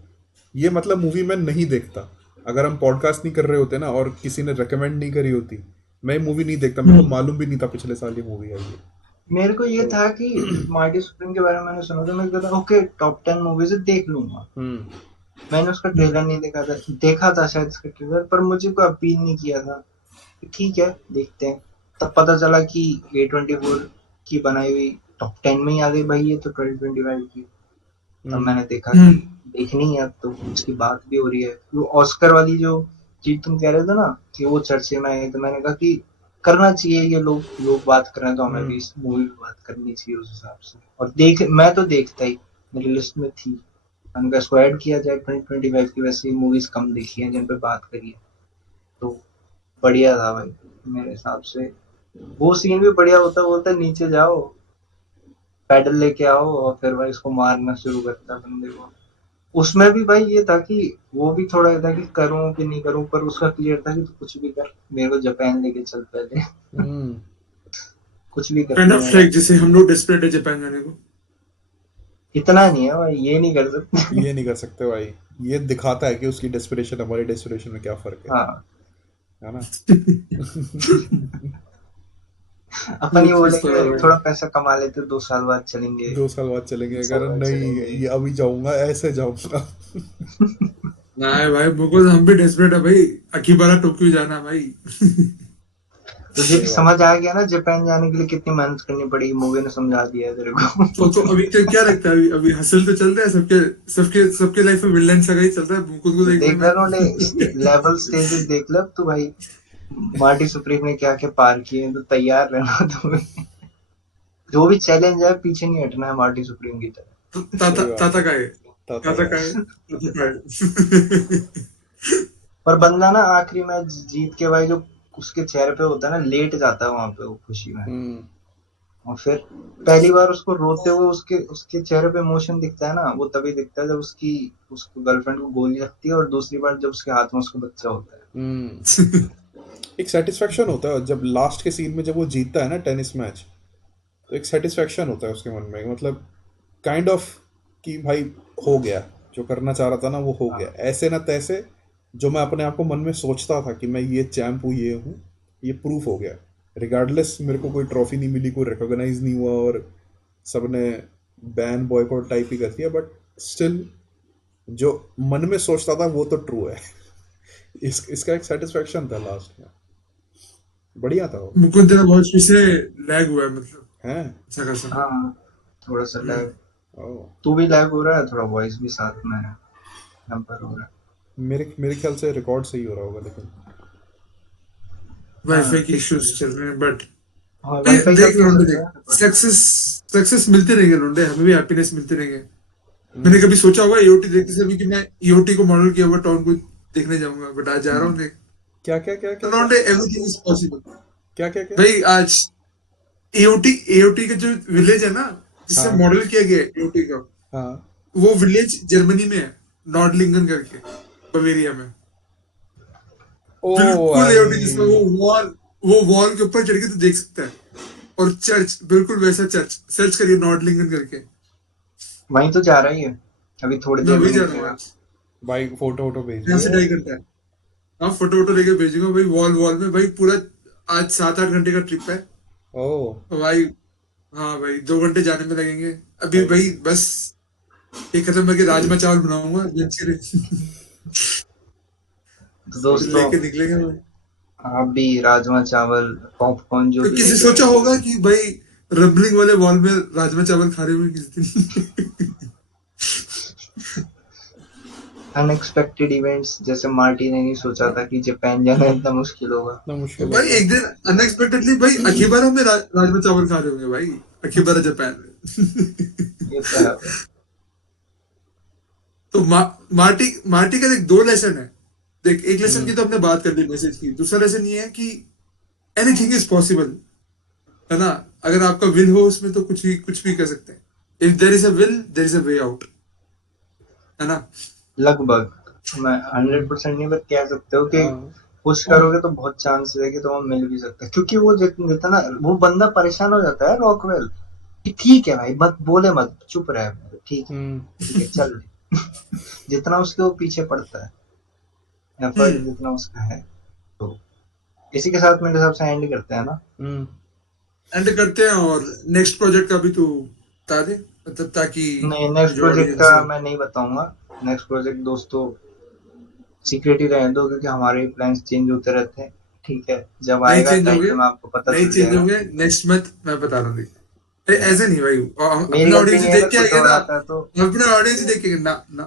ये मतलब मूवी मैं नहीं देखता अगर हम पॉडकास्ट नहीं कर रहे होते ना, और किसी ने रेकमेंड नहीं करी होती, मैं मूवी नहीं देखता। मेरे को हम्म। मालूम भी नहीं था पिछले साल ये मूवी आई है। मेरे को ये तो था कि मार्टी सुप्रीम के बारे में मैंने सुना था, मैं कहता ओके टॉप 10 मूवीज देख लूंगा। हम्म। मैंने उसका ट्रेलर नहीं देखा था, देखा था शायद इसका ट्रेलर, पर मुझे कोई अपील नहीं किया था कि ठीक है देखते हैं। तब पता चला कि A24 की बनाई हुई टॉप 10 में ही आ गई भाई, ये तो 2025 की। तब हम्म। मैंने देखा कि हम्म। देखनी है, अब तो उसकी बात भी हो रही है। वो ऑस्कर वाली जो चीज तुम कह रहे थे ना कि वो चर्चे में आई, तो मैंने कहा कि करना चाहिए, ये लोग लोग बात कर रहे हैं तो हमें भी हम्म। इस मूवी पे बात करनी चाहिए उस हिसाब से। और देख, मैं तो देखता ही, मेरी लिस्ट में थी, मैंने कहा इसको ऐड किया जाए 2025 की। वैसे मूवीज कम देखी है जिन पे बात करी है, तो बढ़िया था भाई मेरे हिसाब से। वो सीन भी बढ़िया होता, बोलता है नीचे जाओ, पैडल लेके आओ और फिर भाई उसको मारना शुरू करता है बंदे को। उसमें भी भाई ये था कि वो भी थोड़ा ये था कि करूं कि नहीं करूं, पर उसका क्लियर था कि तू कुछ भी कर, मेरे को जापान लेके चल पहले। हम्म कुछ भी कर काइंड तू ऑफ मेरा। लाइक जैसे हम लोग डेस्परेट है जापान जाने को। इतना नहीं है भाई, ये नहीं कर सकते। ये नहीं कर सकते भाई। ये दिखाता है कि उसकी डेस्परेशन हमारी डेस्परेशन में क्या फर्क हाँ, है ना? अपन वो ये चीज तो बोलेंगे है भाई। थोड़ा पैसा कमा लेते 2 साल बाद चलेंगे, 2 साल बाद चलेंगे, 3 साल अगर बाद नहीं चलेंगे। ये अभी जाऊंगा ऐसे जाऊंगा। ना भाई बिल्कुल हम भी डेस्परेट है भाई। अकीबारा टोक्यो जाना है भाई। तुझे सही भी बात समझ आ गया ना जापान जाने के लिए कितनी मेहनत करनी पड़ेगी, मूवी ने समझा दिया है तेरे तो को। अभी क्या लगता है, अभी अभी हसल तो चल रहा है सबके सबके सबके लाइफ में विलन सा ही चल रहा है मुकुंद को तो देखने देख में। ले रोने, लेवल स्टेजेस देख ले अब तू भाई, मार्टी सुप्रीम ने क्या क्या पार किए हैं, तो तैयार रहना तुम्हें। जो भी चैलेंज है पीछे नहीं हटना है मार्टी सुप्रीम की तरह। ताता सही बात ताता है। का है। ताता ताता का का है। है। ताता का है। पर बंदा ना आखिरी मैच जीत के भाई जो उसके चेहरे पे होता है ना, लेट जाता है वहां पे वो खुशी में। हम्म और फिर पहली बार उसको रोते हुए उसके उसके चेहरे पे इमोशन दिखता है ना, वो तभी दिखता है जब उसकी उसको गर्लफ्रेंड को गोली लगती है, और दूसरी बार जब उसके हाथ में उसका बच्चा होता है। हम्म एक सेटिस्फेक्शन होता है जब लास्ट के सीन में जब वो जीतता है ना टेनिस मैच, तो एक सेटिस्फेक्शन होता है उसके मन में, मतलब काइंड ऑफ कि भाई हो गया, जो करना चाह रहा था ना वो हो गया, हाँ, ऐसे ना तैसे। जो मैं अपने आप को मन में सोचता था कि मैं ये चैम्प हूँ, ये प्रूफ हो गया। रिगार्डलेस मेरे को कोई ट्रॉफी नहीं मिली, कोई रिकॉग्नाइज नहीं हुआ, और सबने बैन बॉयकॉट टाइप ही कर दिया, बट स्टिल जो मन में सोचता था वो तो ट्रू है। इसका एक सेटिस्फेक्शन था लास्ट में। बढ़िया था वो। मुकुंद तेरा बहुत पीछे लैग हुआ है मतलब है। अच्छा खासा। हाँ, थोड़ा सा हम्म। लैग। ओ, तू भी लैग हो रहा है, थोड़ा वॉइस भी साथ में है, नंबर हो रहा है। मेरे ख्याल से रिकॉर्ड सही हो रहा होगा लेकिन। वाईफाई हाँ, के इश्यूज चल रहे हैं बट हाँ वाईफाई का देख भी हो लौंडे सकता देख है। सक्सेस सक्सेस मिलते रहेंगे लौंडे, हमें भी हैप्पीनेस मिलते रहेंगे। मैंने हम्म कभी सोचा होगा ईओटी देखते समय कि मैं ईओटी को मॉडल किया हुआ टाउन को देखने जाऊंगा, बट आज जा रहा हूँ देख। क्या क्या क्या तो क्या क्या लौंडे एवरीथिंग इज पॉसिबल क्या क्या क्या भाई। आज एओटी एओटी का जो विलेज है ना, जिससे हाँ मॉडल किया गया है एओटी का, हाँ। वो विलेज जर्मनी में है, नॉर्डलिंगन करके, बवेरिया में। ओ बिल्कुल एओटी जिसमें भाई। वो वॉल के ऊपर चढ़ के तो देख सकता है। और चर्च बिल्कुल वैसा चर्च, सर्च करिए नॉर्डलिंगन करके। वहीं तो जा रही है, अभी थोड़ी मैं देर में वही जा रहा हूँ निकलेगा। आज, भाई फोटो वोटो यहाँ भेजियो से यार। ट्राई करता है। हाँ फोटो वोटो लेके भेजूंगा भाई, वॉल वॉल में भाई पूरा। आज 7-8 घंटे का ट्रिप है ओ तो भाई। हाँ भाई 2 घंटे जाने में लगेंगे। अभी सही भाई है। बस ये खत्म करके राजमा चावल बनाऊंगा लंच के लिए। तो फिर दोस्तों, लेके निकलेंगे भाई। आप भी राजमा चावल, पॉपकॉर्न जो तो भी किसी लेके सोचा रखिए। होगा कि भाई रबलिंग वाले वॉल में राजमा चावल खा रहे हुए किस दिन। अनएक्सपेक्टेड इवेंट्स, जैसे मार्टी ने नहीं सोचा था कि जापान जाना इतना मुश्किल होगा। इतना मुश्किल भाई होगा। एक दिन अनएक्सपेक्टेडली भाई अखीबारा में राजमा चावल खा रहे होंगे भाई। अखीबारा जापान में। ये तो है भाई। तो मार्टी मार्टी का देख 2 लेसन है। देख एक लेसन हम्म की तो हमने बात कर ली मैसेज की, दूसरा लेसन ये है कि एनीथिंग इज पॉसिबल, है ना। अगर आपका विल हो उसमें तो कुछ भी कर सकते हैं। If there is a will there is a way out, है ना। लगभग मैं हम्म 100% नहीं, बट कह सकते हो कि हाँ पुश करोगे तो बहुत चांसेस है कि तुम्हें मिल भी सकता है, क्योंकि वो जितना वो बंदा परेशान हो जाता है रॉकवेल कि ठीक है भाई, मत बोले, मत चुप रहे, ठीक है, हम्म ठीक है चल। जितना उसके वो पीछे पड़ता है, एफर्ट हम्म। जितना उसका है। तो इसी के साथ मेरे हिसाब से एंड करते हैं ना। हम्म एंड करते हैं और नेक्स्ट प्रोजेक्ट का भी तू बता दे, मतलब ताकि नहीं, नेक्स्ट जो प्रोजेक्ट ऑडियंस का है। मैं नहीं बताऊंगा। नेक्स्ट प्रोजेक्ट दोस्तों सीक्रेट ही रहने दो, क्योंकि हमारे प्लान्स चेंज होते रहते हैं। ठीक है, जब नहीं आएगा चेंज टाइम होंगे, पे मैं आपको पता नहीं चल चेंज जाएगा। होंगे, नेक्स्ट मंथ मैं बता रहा हूँ देख। हाँ, ऐसे नहीं भाई, मेरी अपने गलती ऑडियंस नहीं ही है, देख अगर के कुछ आएंगे और ना। आता है तो। अपने ऑडियंस ही देख के ना ना,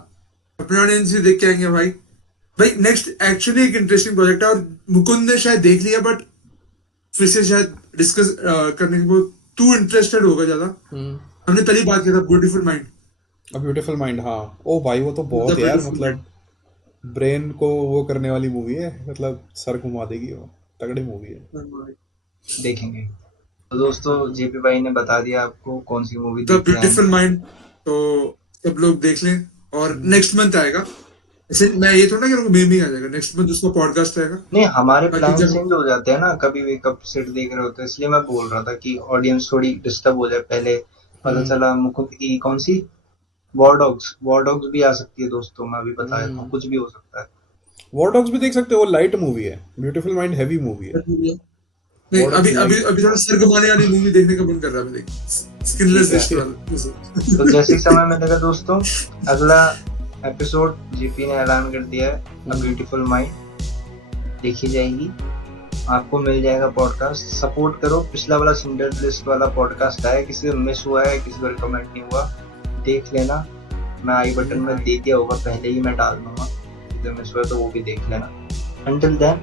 अपने ऑडियंस ही देख के आएंगे भाई। भाई नेक्स्ट एक्चुअली एक इंटरेस्टिंग प्रोजेक्ट है, और मुकुंद ने शायद देख लिया, बट फिर से शायद डिस्कस करने के वो तू इंटरेस्टेड होगा ज्यादा। हम्म हमने पहले ही बात किया था beautiful mind. A beautiful mind, हाँ। ओ भाई वो तो द बहुत है यार, ब्यूटीफुल माइंड। मतलब ब्रेन को वो करने वाली मूवी है, मतलब सर घुमा देगी वो। तगड़ी मूवी है। देखेंगे। तो दोस्तों जेपी भाई ने बता दिया आपको कौन सी मूवी द देख के आए ब्यूटीफुल हैं। माइंड, तो सब लोग देख लें। और नेक्स्ट मंथ आएगा, ऐसे मैं ये थोड़ा ना कि मेमिंग आ जाएगा, नेक्स्ट मंथ उसका पॉडकास्ट आएगा। नहीं, हमारे बाकी प्लान जब चेंज हो जाते हैं ना, कभी भी कब सेट देख रहे होते हैं, इसलिए मैं बोल रहा था कि ऑडियंस थोड़ी डिस्टर्ब हो जाए। पहले पता चला मुकुंद की कौन सी वॉर डॉग्स भी आ सकती है दोस्तों, मैं अभी बता देता हूँ, कुछ भी हो सकता है। वॉर डॉग्स भी देख सकते हो, वो लाइट मूवी है। ब्यूटीफुल माइंड हैवी मूवी है। नहीं, वॉर डॉग्स अभी अभी लाइट है। अभी थोड़ा सर घुमाने वाली मूवी देखने का मन कर रहा है मुझे, स्किनलेस ठीक है, लिस्ट वाला। तो जैसे ही समय मिलेगा दोस्तों, अगला एपिसोड जेपी ने ऐलान कर दिया है, अ ब्यूटीफुल माइंड देखी जाएगी, आपको मिल जाएगा पॉडकास्ट। सपोर्ट करो। पिछला वाला सिंडर लिस्ट वाला पॉडकास्ट आया, किसी से मिस हुआ है, किसी पर कमेंट नहीं हुआ, देख लेना। मैं आई बटन में दे दिया होगा, पहले ही मैं डाल दूंगा, किसी मिस हुआ तो वो भी देख लेना। Until then,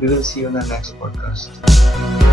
we will see you in the next podcast.